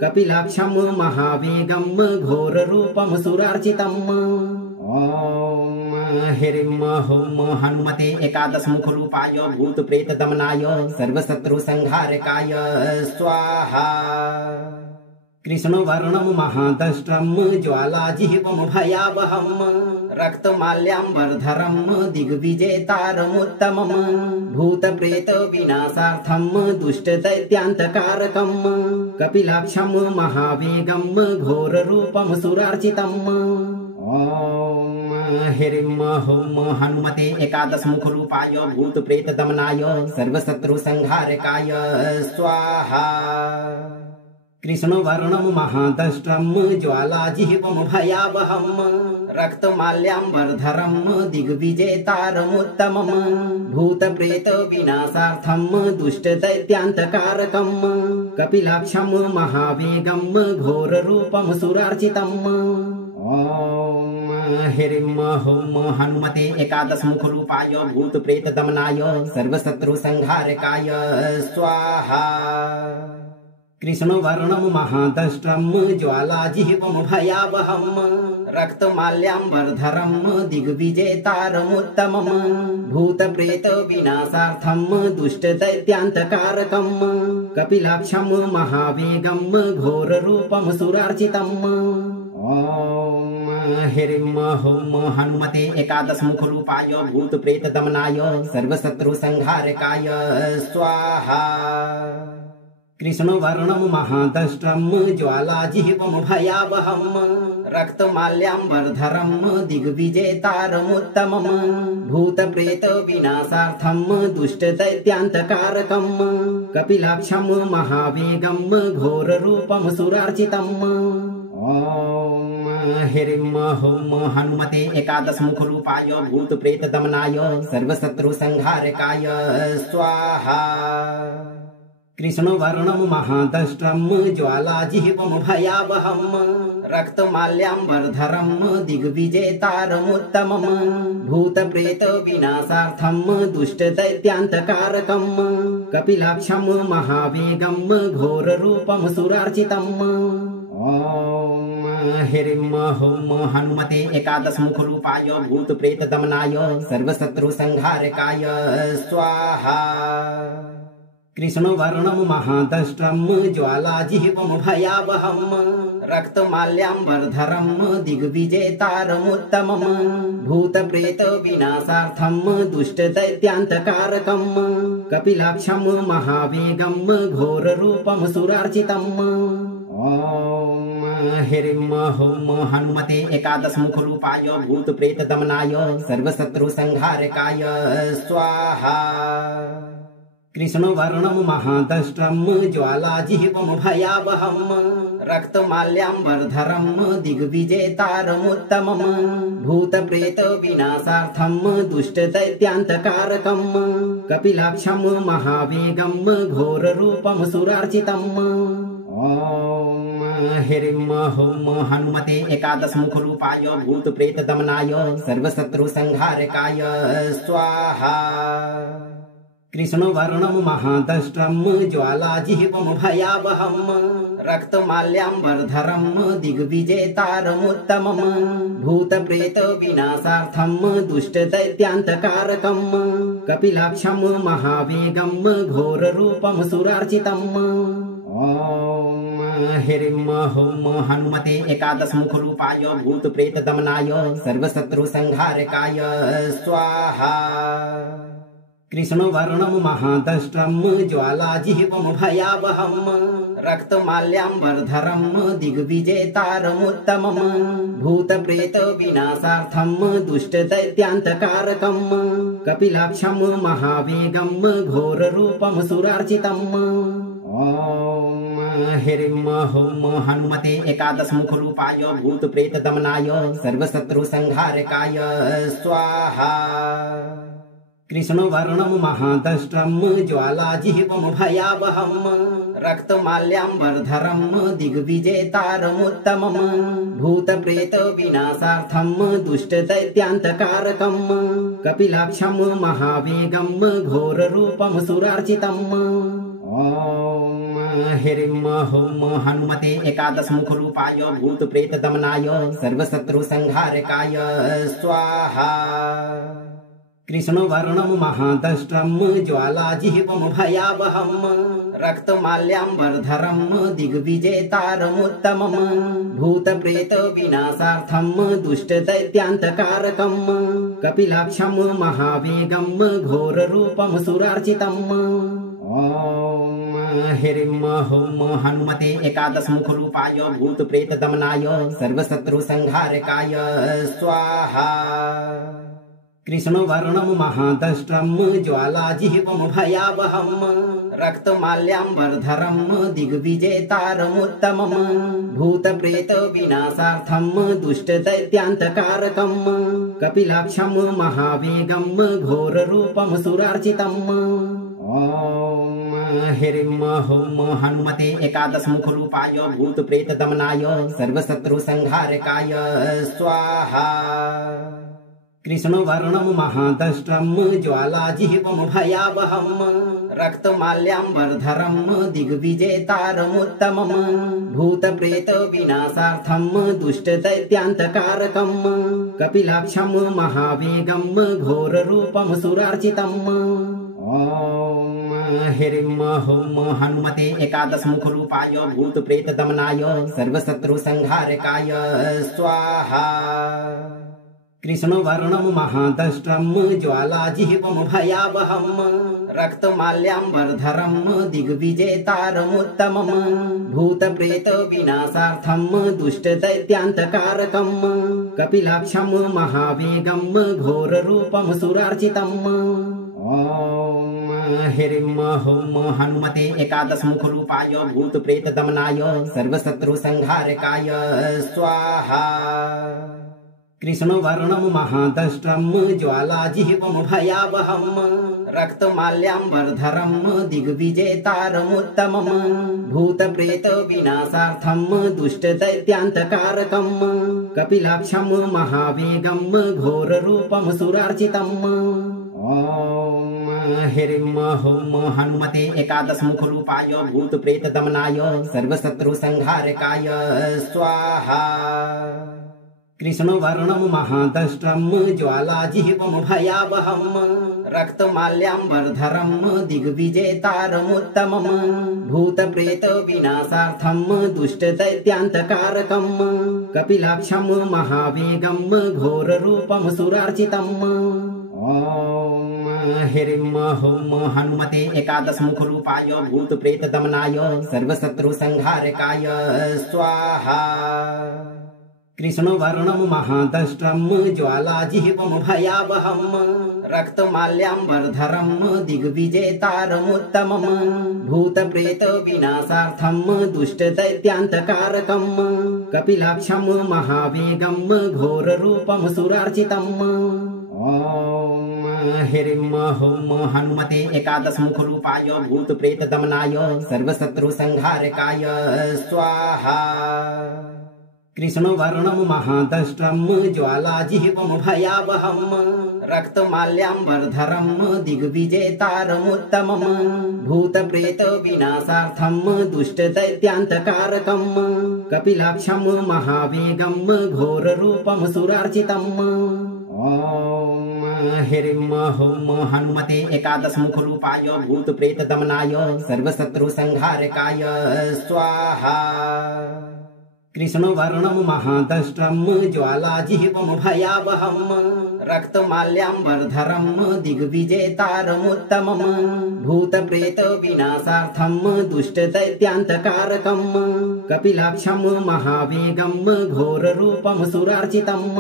कपिलाक्षं महावेगं घोररूपं सुरार्चितम्। ह्रीं हुं हनुमते एकादशमुखरूपाय भूतप्रेतदमनाय सर्वशत्रुसंहारकाय स्वाहा। कृष्णवर्णं महादष्ट्रं ज्वालाजिह्वं भयावहं रक्तमाल्याम्बरधरं दिग्विजेतारमुत्तमं भूतप्रेतविनाशार्थं दुष्टदैत्यान्तकारकं कपिलाक्षं महावेगं घोररूपं सुरार्चितम्। ह्रीं हुं हनुमते एकादशमुखरूपाय भूतप्रेतदमनाय सर्वशत्रुसंहारकाय स्वाहा। कृष्णवर्णं महादष्ट्रं ज्वालाजिह्वं भयावहं रक्तमाल्याम्बरधरं दिग्विजेतारमुत्तमं भूतप्रेतविनाशार्थं दुष्टदैत्यान्तकारकं कपिलाक्षं महावेगं घोररूपं सुरार्चितम्। ह्रीं हुं हनुमते एकादशमुखरूपाय भूतप्रेतदमनाय सर्वशत्रुसंहारकाय स्वाहा। कृष्णवर्णं महादष्ट्रं ज्वालाजिह्वं भयावहं रक्तमाल्याम्बरधरं दिग्विजेतारमुत्तमं भूतप्रेतविनाशार्थं दुष्टदैत्यान्तकारकं कपिलाक्षं महावेगं घोररूपं सुरार्चितम्। ह्रीं हुं हनुमते एकादशमुखरूपाय भूतप्रेतदमनाय सर्वशत्रुसंहारकाय स्वाहा। कृष्णवर्णं महादष्ट्रं ज्वालाजिह्वं भयावहं रक्तमाल्याम्बरधरं दिग्विजेतारमुत्तमं भूतप्रेतविनाशार्थं दुष्टदैत्यान्तकारकं कपिलाक्षं महावेगं घोररूपं सुरार्चितम्। ह्रीं हुं हनुमते एकादशमुखरूपाय भूतप्रेतदमनाय सर्वशत्रुसंहारकाय स्वाहा। कृष्णवर्णं महादष्ट्रं ज्वालाजिह्वं भयावहं रक्तमाल्याम्बरधरं दिग्विजेतारमुत्तमं भूतप्रेतविनाशार्थं दुष्टदैत्यान्तकारकं कपिलाक्षं महावेगं घोररूपं सुरार्चितम्। ह्रीं हुं हनुमते एकादशमुखरूपाय भूतप्रेतदमनाय सर्वशत्रुसंहारकाय स्वाहा। कृष्णवर्णं महादष्ट्रं ज्वालाजिह्वं भयावहं रक्तमाल्याम्बरधरं दिग्विजेतारमुत्तमं भूतप्रेतविनाशार्थं दुष्टदैत्यान्तकारकं कपिलाक्षं महावेगं घोररूपं सुरार्चितम्। ह्रीं हुं हनुमते एकादशमुखरूपाय भूतप्रेतदमनाय सर्वशत्रुसंहारकाय स्वाहा। कृष्णवर्णं महादष्ट्रं ज्वालाजिह्वं भयावहं रक्तमाल्याम्बरधरं दिग्विजेतारमुत्तमं भूतप्रेतविनाशार्थं दुष्टदैत्यान्तकारकं कपिलाक्षं महावेगं घोररूपं सुरार्चितम्। ह्रीं हुं हनुमते एकादशमुखरूपाय भूतप्रेतदमनाय सर्वशत्रुसंहारकाय स्वाहा। कृष्णवर्णं महादष्ट्रं ज्वालाजिह्वं भयावहं रक्तमाल्याम्बरधरं दिग्विजेतारमुत्तमं भूतप्रेतविनाशार्थं दुष्टदैत्यान्तकारकं कपिलाक्षं महावेगं घोररूपं सुरार्चितम्। ह्रीं हुं हनुमते एकादशमुखरूपाय भूतप्रेतदमनाय सर्वशत्रुसंहारकाय स्वाहा। कृष्णवर्णं महादष्ट्रं ज्वालाजिह्वं भयावहं रक्तमाल्याम्बरधरं दिग्विजेतारमुत्तमं भूतप्रेतविनाशार्थं दुष्टदैत्यान्तकारकं कपिलाक्षं महावेगं घोररूपं सुरार्चितम्। ॐ ह्रीं हुं हनुमते एकादशमुखरूपाय भूतप्रेतदमनाय सर्वशत्रुसंहारकाय स्वाहा। कृष्णवर्णं महादष्ट्रं ज्वालाजिह्वं भयावहं रक्तमाल्याम्बरधरं दिग्विजेतारमुत्तमं भूतप्रेतविनाशार्थं दुष्टदैत्यान्तकारकं कपिलाक्षं महावेगं घोररूपं सुरार्चितम्। ॐ ह्रीं हुं हनुमते एकादशमुखरूपाय भूतप्रेतदमनाय सर्वशत्रुसंहारकाय स्वाहा। कृष्णवर्णं महादष्ट्रं ज्वालाजिह्वं भयावहं रक्तमाल्याम्बरधरं दिग्विजेतारमुत्तमं भूतप्रेतविनाशार्थं दुष्टदैत्यान्तकारकं कपिलाक्षं महावेगं घोररूपं सुरार्चितम्। ॐ ह्रीं हुं हनुमते एकादशमुखरूपाय भूतप्रेतदमनाय सर्वशत्रुसंहारकाय स्वाहा। कृष्णवर्णं महादष्ट्रं ज्वालाजिह्वं भयावहं रक्तमाल्याम्बरधरं दिग्विजेतारमुत्तमं भूतप्रेतविनाशार्थं दुष्टदैत्यान्तकारकं कपिलाक्षं महावेगं घोररूपं सुरार्चितम्। ॐ ह्रीं हुं हनुमते एकादशमुखरूपाय भूतप्रेतदमनाय सर्वशत्रुसंहारकाय स्वाहा। कृष्णवर्णं महादष्ट्रं ज्वालाजिह्वं भयावहं रक्तमाल्याम्बरधरं दिग्विजेतारमुत्तमं भूतप्रेतविनाशार्थं दुष्टदैत्यान्तकारकं कपिलाक्षं महावेगं घोररूपं सुरार्चितम्। ॐ ह्रीं हुं हनुमते एकादशमुखरूपाय भूतप्रेतदमनाय सर्वशत्रुसंहारकाय स्वाहा। कृष्णवर्णं महादष्ट्रं ज्वालाजिह्वं भयावहं रक्तमाल्याम्बरधरं दिग्विजेतारमुत्तमं भूतप्रेतविनाशार्थं दुष्टदैत्यान्तकारकं कपिलाक्षं महावेगं घोररूपं सुरार्चितम्। ॐ ह्रीं हुं हनुमते एकादशमुखरूपाय भूतप्रेतदमनाय सर्वशत्रुसंहारकाय स्वाहा। कृष्णवर्णं महादष्ट्रं ज्वालाजिह्वं भयावहं रक्तमाल्याम्बरधरं दिग्विजेतारमुत्तमं भूतप्रेतविनाशार्थं दुष्टदैत्यान्तकारकं कपिलाक्षं महावेगं घोररूपं सुरार्चितम्। ॐ ह्रीं हुं हनुमते एकादशमुखरूपाय भूतप्रेतदमनाय सर्वशत्रुसंहारकाय स्वाहा। कृष्णवर्णं महादष्ट्रं ज्वालाजिह्वं भयावहं रक्तमाल्याम्बरधरं दिग्विजेतारमुत्तमं भूतप्रेतविनाशार्थं दुष्टदैत्यान्तकारकं कपिलाक्षं महावेगं घोररूपं सुरार्चितम्। ॐ ह्रीं हुं हनुमते एकादशमुखरूपाय भूतप्रेतदमनाय सर्वशत्रुसंहारकाय स्वाहा। कृष्णवर्णं महादष्ट्रं ज्वालाजिह्वं भयावहं रक्तमाल्याम्बरधरं दिग्विजेतारमुत्तमं भूतप्रेतविनाशार्थं दुष्टदैत्यान्तकारकं कपिलाक्षं महावेगं घोररूपं सुरार्चितम्। ॐ ह्रीं हुं हनुमते एकादशमुखरूपाय भूतप्रेतदमनाय सर्वशत्रुसंहारकाय स्वाहा। कृष्णवर्णं महादष्ट्रं ज्वालाजिह्वं भयावहं रक्तमाल्याम्बरधरं दिग्विजेतारमुत्तमं भूतप्रेतविनाशार्थं दुष्टदैत्यान्तकारकं कपिलाक्षं महावेगं घोररूपं सुरार्चितम्। ॐ ह्रीं हुं हनुमते एकादशमुखरूपाय भूतप्रेतदमनाय सर्वशत्रुसंहारकाय स्वाहा। कृष्णवर्णं महादष्ट्रं ज्वालाजिह्वं भयावहं रक्तमाल्याम्बरधरं दिग्विजेतारमुत्तमं भूतप्रेतविनाशार्थं दुष्टदैत्यान्तकारकं कपिलाक्षं महावेगं घोररूपं सुरार्चितम्।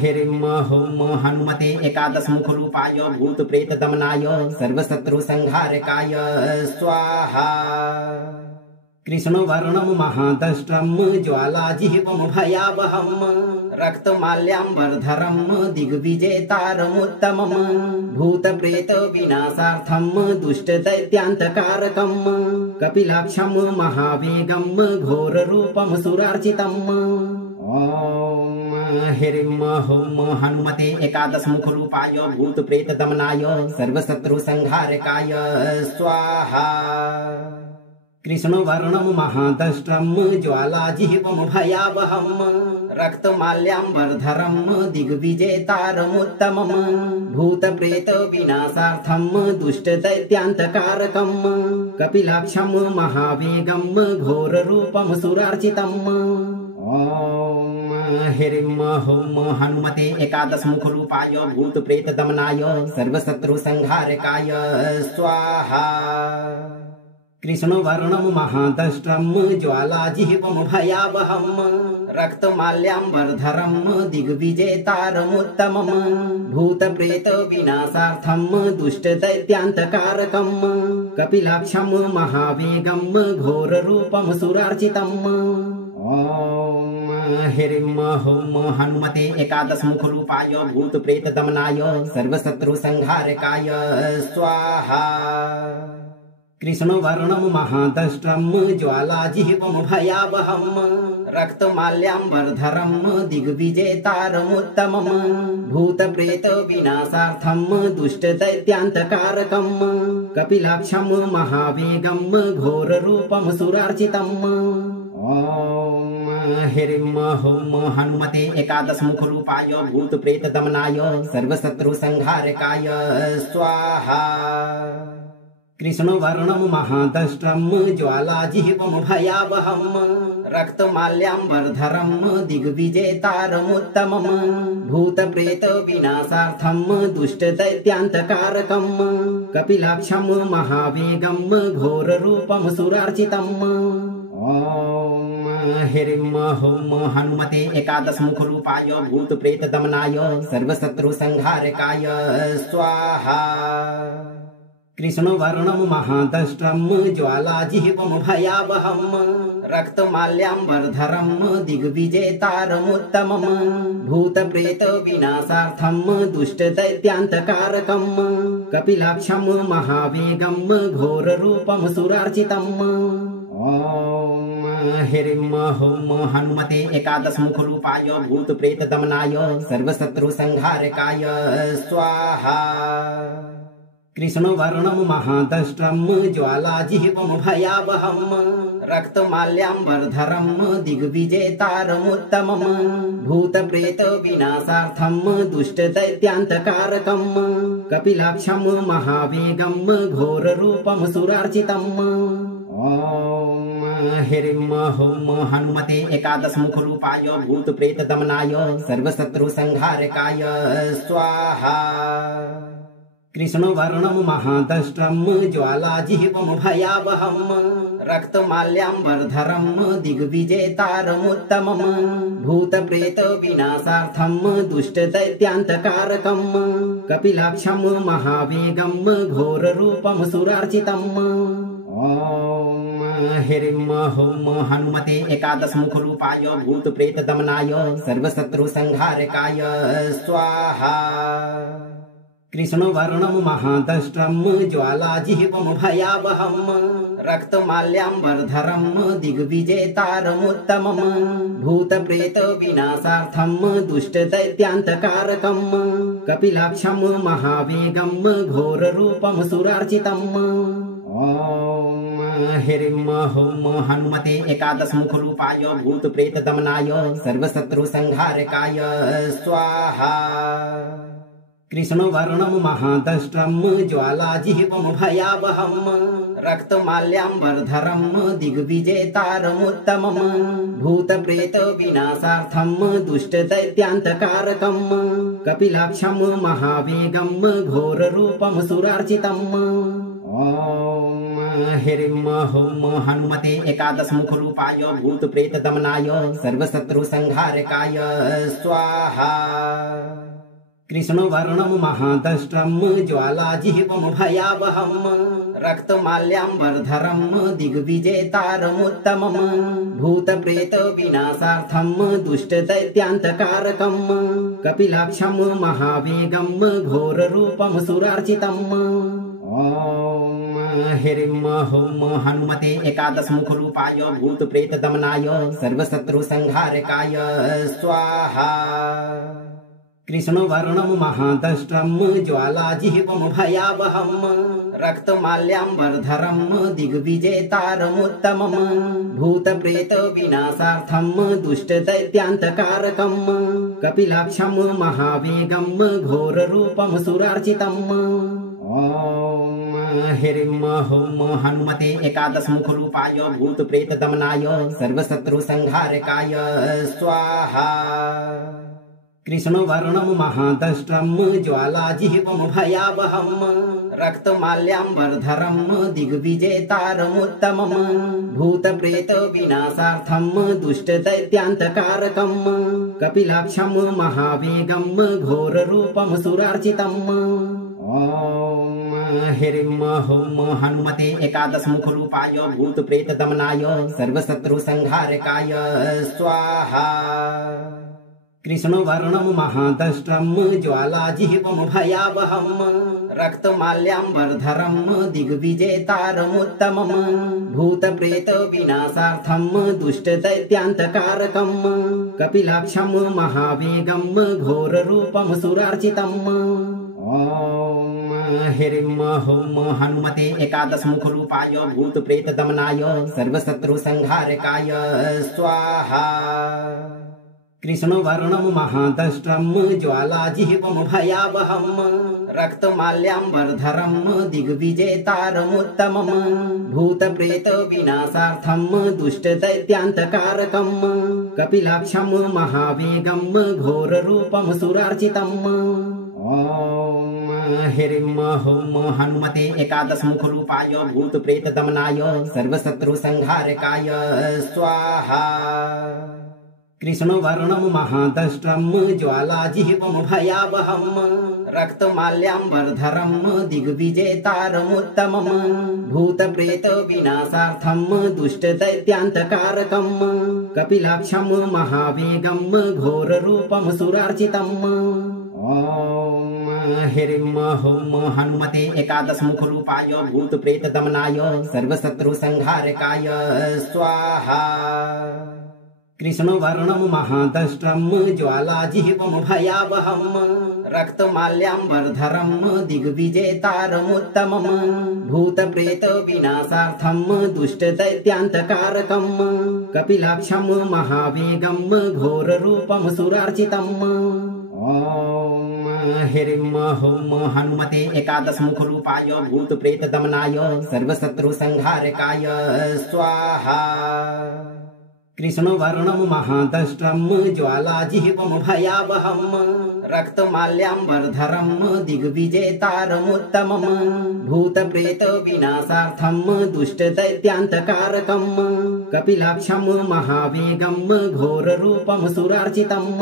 ह्रीं हुं हनुमते एकादशमुखरूपाय भूतप्रेतदमनाय सर्वशत्रुसंहारकाय स्वाहा। कृष्णवर्णं महादष्ट्रं ज्वालाजिह्वं भयावहं रक्तमाल्याम्बरधरं दिग्विजेतारमुत्तमं भूतप्रेतविनाशार्थं दुष्टदैत्यान्तकारकं कपिलाक्षं महावेगं घोररूपं सुरार्चितम्। ह्रीं हुं हनुमते एकादशमुखरूपाय भूतप्रेतदमनाय सर्वशत्रुसंहारकाय स्वाहा। कृष्णवर्णं महादष्ट्रं ज्वालाजिह्वं भयावहं रक्तमाल्याम्बरधरं दिग्विजेतारमुत्तमं भूतप्रेतविनाशार्थं दुष्टदैत्यान्तकारकं कपिलाक्षं महावेगं घोररूपं सुरार्चितम्। ह्रीं हुं हनुमते एकादशमुखरूपाय भूतप्रेतदमनाय सर्वशत्रुसंहारकाय स्वाहा। कृष्णवर्णं महादष्ट्रं ज्वालाजिह्वं भयावहं रक्तमाल्याम्बरधरं दिग्विजेतारमुत्तमं भूतप्रेतविनाशार्थं दुष्टदैत्यान्तकारकं कपिलाक्षं महावेगं घोररूपं सुरार्चितम्। ह्रीं हुं हनुमते एकादशमुखरूपाय भूतप्रेतदमनाय सर्वशत्रुसंहारकाय स्वाहा। कृष्णवर्णं महादष्ट्रं ज्वालाजिह्वं भयावहं रक्तमाल्याम्बरधरं दिग्विजेतारमुत्तमं भूतप्रेतविनाशार्थं दुष्टदैत्यान्तकारकं कपिलाक्षं महावेगं घोररूपं सुरार्चितम्। ह्रीं हुं हनुमते एकादशमुखरूपाय भूतप्रेतदमनाय सर्वशत्रुसंहारकाय स्वाहा। कृष्णवर्णं महादष्ट्रं ज्वालाजिह्वं भयावहं रक्तमाल्याम्बरधरं दिग्विजेतारमुत्तमं भूतप्रेतविनाशार्थं दुष्टदैत्यान्तकारकं कपिलाक्षं महावेगं घोररूपं सुरार्चितम्। ह्रीं हुं हनुमते एकादशमुखरूपाय भूतप्रेतदमनाय सर्वशत्रुसंहारकाय स्वाहा। कृष्णवर्णं महादष्ट्रं ज्वालाजिह्वं भयावहं रक्तमाल्याम्बरधरं दिग्विजेतारमुत्तमं भूतप्रेतविनाशार्थं दुष्टदैत्यान्तकारकं कपिलाक्षं महावेगं घोररूपं सुरार्चितम्। ह्रीं हुं हनुमते एकादशमुखरूपाय भूतप्रेतदमनाय सर्वशत्रुसंहारकाय स्वाहा। कृष्णवर्णं महादष्ट्रं ज्वालाजिह्वं भयावहं रक्तमाल्याम्बरधरं दिग्विजेतारमुत्तमं भूतप्रेतविनाशार्थं दुष्टदैत्यान्तकारकं कपिलाक्षं महावेगं घोररूपं सुरार्चितम्। ह्रीं हुं हनुमते एकादशमुखरूपाय भूतप्रेतदमनाय सर्वशत्रुसंहारकाय स्वाहा। कृष्णवर्णं महादष्ट्रं ज्वालाजिह्वं भयावहं रक्तमाल्याम्बरधरं दिग्विजेतारमुत्तमं भूतप्रेतविनाशार्थं दुष्टदैत्यान्तकारकं कपिलाक्षं महावेगं घोररूपं सुरार्चितम्। ह्रीं हुं हनुमते एकादशमुखरूपाय भूतप्रेतदमनाय सर्वशत्रुसंहारकाय स्वाहा। कृष्णवर्णं महादष्ट्रं ज्वालाजिह्वं भयावहं रक्तमाल्याम्बरधरं दिग्विजेतारमुत्तमं भूतप्रेतविनाशार्थं दुष्टदैत्यान्तकारकं कपिलाक्षं महावेगं घोररूपं सुरार्चितम्। ह्रीं हुं हनुमते एकादशमुखरूपाय भूतप्रेतदमनाय सर्वशत्रुसंहारकाय स्वाहा। कृष्णवर्णं महादष्ट्रं ज्वालाजिह्वं भयावहं रक्तमाल्याम्बरधरं दिग्विजेतारमुत्तमं भूतप्रेतविनाशार्थं दुष्टदैत्यान्तकारकं कपिलाक्षं महावेगं घोररूपं सुरार्चितम्। ह्रीं हुं हनुमते एकादशमुखरूपाय भूतप्रेतदमनाय सर्वशत्रुसंहारकाय स्वाहा। कृष्णवर्णं महादष्ट्रं ज्वालाजिह्वं भयावहं रक्तमाल्याम्बरधरं दिग्विजेतारमुत्तमं भूतप्रेतविनाशार्थं दुष्टदैत्यान्तकारकं कपिलाक्षं महावेगं घोररूपं सुरार्चितम्। ह्रीं हुं हनुमते एकादशमुखरूपाय भूतप्रेतदमनाय सर्वशत्रुसंहारकाय स्वाहा। कृष्णवर्णं महादष्ट्रं ज्वालाजिह्वं भयावहं रक्तमाल्याम्बरधरं दिग्विजेतारमुत्तमं भूतप्रेतविनाशार्थं दुष्टदैत्यान्तकारकं कपिलाक्षं महावेगं घोररूपं सुरार्चितम्। ह्रीं हुं हनुमते एकादशमुखरूपाय भूतप्रेतदमनाय सर्वशत्रुसंहारकाय स्वाहा। कृष्णवर्णं महादष्ट्रं ज्वालाजिह्वं भयावहं रक्तमाल्याम्बरधरं दिग्विजेतारमुत्तमं भूतप्रेतविनाशार्थं दुष्टदैत्यान्तकारकं कपिलाक्षं महावेगं घोररूपं सुरार्चितम्। ह्रीं हुं हनुमते एकादशमुखरूपाय भूतप्रेतदमनाय सर्वशत्रुसंहारकाय स्वाहा। कृष्णवर्णं महादष्ट्रं ज्वालाजिह्वं भयावहं रक्तमाल्याम्बरधरं दिग्विजेतारमुत्तमं भूतप्रेतविनाशार्थं दुष्टदैत्यान्तकारकं कपिलाक्षं महावेगं घोररूपं सुरार्चितम्। ह्रीं हुं हनुमते एकादशमुखरूपाय भूतप्रेतदमनाय सर्वशत्रुसंहारकाय स्वाहा। कृष्णवर्णं महादष्ट्रं ज्वालाजिह्वं भयावहं रक्तमाल्याम्बरधरं दिग्विजेतारमुत्तमं भूतप्रेतविनाशार्थं दुष्टदैत्यान्तकारकं कपिलाक्षं महावेगं घोररूपं सुरार्चितम्। ह्रीं हुं हनुमते एकादशमुखरूपाय भूतप्रेतदमनाय सर्वशत्रुसंहारकाय स्वाहा। कृष्णवर्णं महादष्ट्रं ज्वालाजिह्वं भयावहं रक्तमाल्याम्बरधरं दिग्विजेतारमुत्तमं भूतप्रेतविनाशार्थं दुष्टदैत्यान्तकारकं कपिलाक्षं महावेगं घोररूपं सुरार्चितम्। ह्रीं हुं हनुमते एकादशमुखरूपाय भूतप्रेतदमनाय सर्वशत्रुसंहारकाय स्वाहा। कृष्णवर्णं महादष्ट्रं ज्वालाजिह्वं भयावहं रक्तमाल्याम्बरधरं दिग्विजेतारमुत्तमं भूतप्रेतविनाशार्थं दुष्टदैत्यान्तकारकं कपिलाक्षं महावेगं घोररूपं सुरार्चितम्। ह्रीं हुं हनुमते एकादशमुखरूपाय भूतप्रेतदमनाय सर्वशत्रुसंहारकाय स्वाहा। कृष्णवर्णं महादष्ट्रं ज्वालाजिह्वं भयावहं रक्तमाल्याम्बरधरं दिग्विजेतारमुत्तमं भूतप्रेतविनाशार्थं दुष्टदैत्यान्तकारकं कपिलाक्षं महावेगं घोररूपं सुरार्चितम्।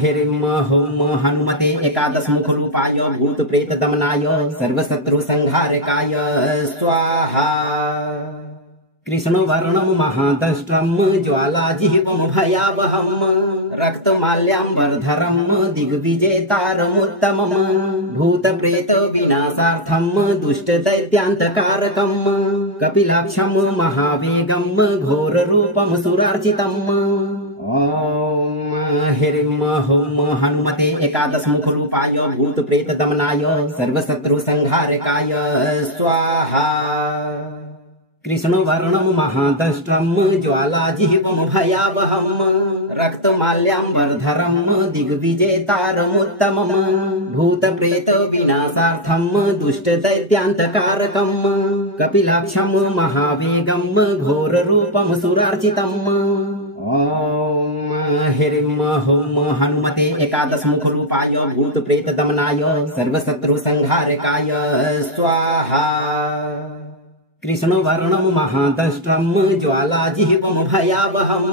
ह्रीं हुं हनुमते एकादशमुखरूपाय भूतप्रेतदमनाय सर्वशत्रुसंहारकाय स्वाहा। कृष्णवर्णं महादष्ट्रं ज्वालाजिह्वं भयावहं रक्तमाल्याम्बरधरं दिग्विजेतारमुत्तमं भूतप्रेतविनाशार्थं दुष्टदैत्यान्तकारकं कपिलाक्षं महावेगं घोररूपं सुरार्चितम्। ह्रीं हुं हनुमते एकादशमुखरूपाय भूतप्रेतदमनाय सर्वशत्रुसंहारकाय स्वाहा। कृष्ण वर्णम महादष्ट्रम ज्वालाजिह्वं भयावहं रक्तमाल्याम्बरधरं दिग्विजेतारमुत्तमं भूतप्रेत विनाशार्थं दुष्टदैत्यान्तकारकं कपिलाक्षं महावेगं घोररूपं सुरार्चितम्। ओम ह्रीं हुं हनुमते एकादश मुख रूपाय भूत प्रेत दमनाय सर्वशत्रु संहारकाय स्वाहा। कृष्ण वर्णम महादष्ट्रम ज्वालाजिह्वं भयावहं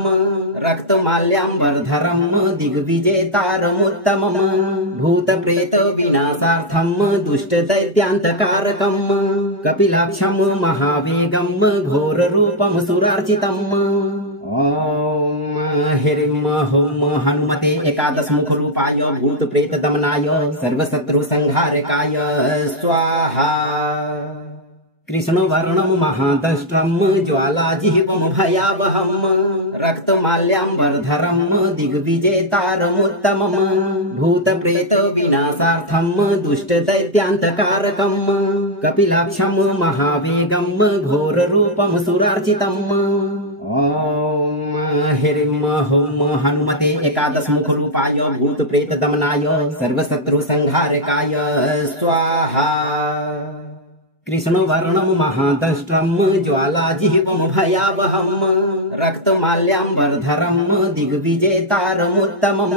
रक्तमाल्याम्बरधरं दिग्विजेतारमुत्तमं भूतप्रेत विनाशार्थं दुष्टदैत्यान्तकारकं कपिलाक्षं महावेगं घोररूपं सुरार्चितम्। ओम ह्रीं हुं हनुमते एकादश मुख रूपाय भूत प्रेत दमनाय सर्वशत्रु संहारकाय स्वाहा। कृष्ण वर्णम महादष्ट्रम ज्वालाजिह्वं भयावहं रक्तमाल्याम्बरधरं दिग्विजेतारमुत्तमं भूतप्रेत विनाशार्थं दुष्टदैत्यान्तकारकं कपिलाक्षं महावेगं घोररूपं सुरार्चितम्। ओम ह्रीं हुं हनुमते एकादश मुख रूपाय भूत प्रेत दमनाय सर्वशत्रु संहारकाय स्वाहा। कृष्ण वर्णम महादष्ट्रम ज्वालाजिह्वं भयावहं रक्तमाल्याम्बरधरं दिग्विजेतारमुत्तमं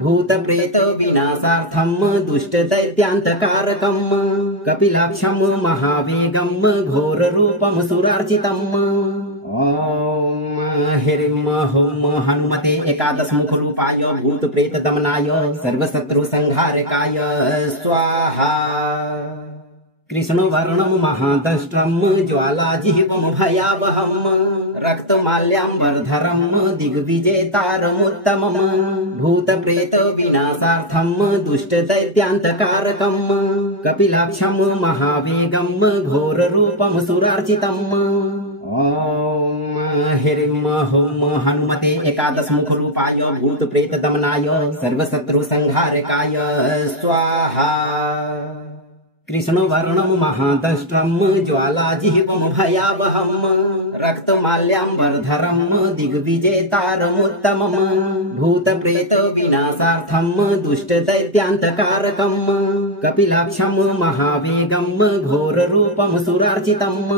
भूतप्रेत विनाशार्थं दुष्टदैत्यान्तकारकं कपिलाक्षं महावेगं घोररूपं सुरार्चितम्। ओम ह्रीं हुं हनुमते एकादश मुख रूपाय भूत प्रेत दमनाय सर्वशत्रु संहारकाय स्वाहा। कृष्ण वर्णम महादष्ट्रम ज्वालाजिह्वं भयावहं रक्तमाल्याम्बरधरं दिग्विजेतारमुत्तमं भूतप्रेत विनाशार्थं दुष्टदैत्यान्तकारकं कपिलाक्षं महावेगं घोररूपं सुरार्चितम्। ओम ह्रीं हुं हनुमते एकादश मुख रूपाय भूत प्रेत दमनाय सर्वशत्रु संहारकाय स्वाहा। कृष्ण वर्णम महादष्ट्रम ज्वालाजिह्वं भयावहं रक्तमाल्याम्बरधरं दिग्विजेतारमुत्तमं भूतप्रेत विनाशार्थं दुष्टदैत्यान्तकारकं कपिलाक्षं महावेगं घोररूपं सुरार्चितम्।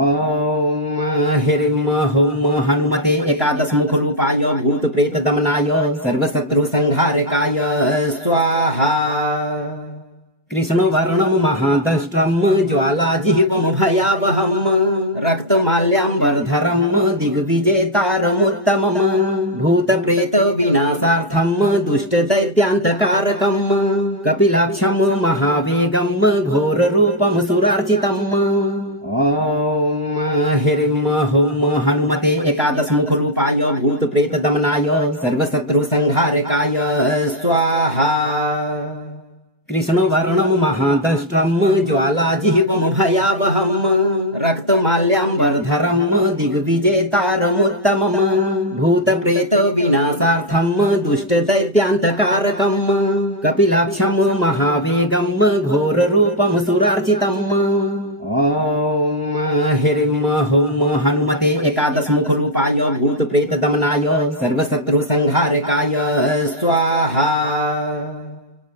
ओम ह्रीं हुं हनुमते एकादश मुख रूपाय भूत प्रेत दमनाय सर्वशत्रु संहारकाय स्वाहा। कृष्ण वर्णम महादष्ट्रम ज्वालाजिह्वं भयावहं रक्तमाल्याम्बरधरं दिग्विजेतारमुत्तमं भूतप्रेत विनाशार्थं दुष्टदैत्यान्तकारकं कपिलाक्षं महावेगं घोररूपं सुरार्चितम्। ओम ह्रीं हुं हनुमते एकादश मुख रूपाय भूत प्रेत दमनाय सर्वशत्रु संहारकाय स्वाहा। कृष्ण वर्णम महादष्ट्रम ज्वालाजिह्वं भयावहं रक्तमाल्याम्बरधरं दिग्विजेतारमुत्तमं भूतप्रेत विनाशार्थं दुष्टदैत्यान्तकारकं कपिलाक्षं महावेगं घोररूपं सुरार्चितम्। ओम ह्रीं हुं हनुमते एकादश मुख रूपाय भूत प्रेत दमनाय सर्वशत्रु संहारकाय स्वाहा।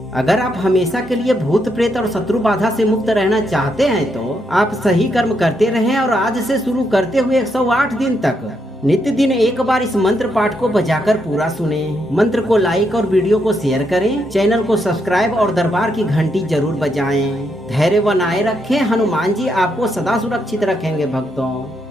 अगर आप हमेशा के लिए भूत प्रेत और शत्रु बाधा से मुक्त रहना चाहते हैं तो आप सही कर्म करते रहें और आज से शुरू करते हुए 108 दिन तक नित्य दिन एक बार इस मंत्र पाठ को बजाकर पूरा सुने। मंत्र को लाइक और वीडियो को शेयर करें, चैनल को सब्सक्राइब और दरबार की घंटी जरूर बजाएं। धैर्य बनाए रखें, हनुमान जी आपको सदा सुरक्षित रखेंगे भक्तों।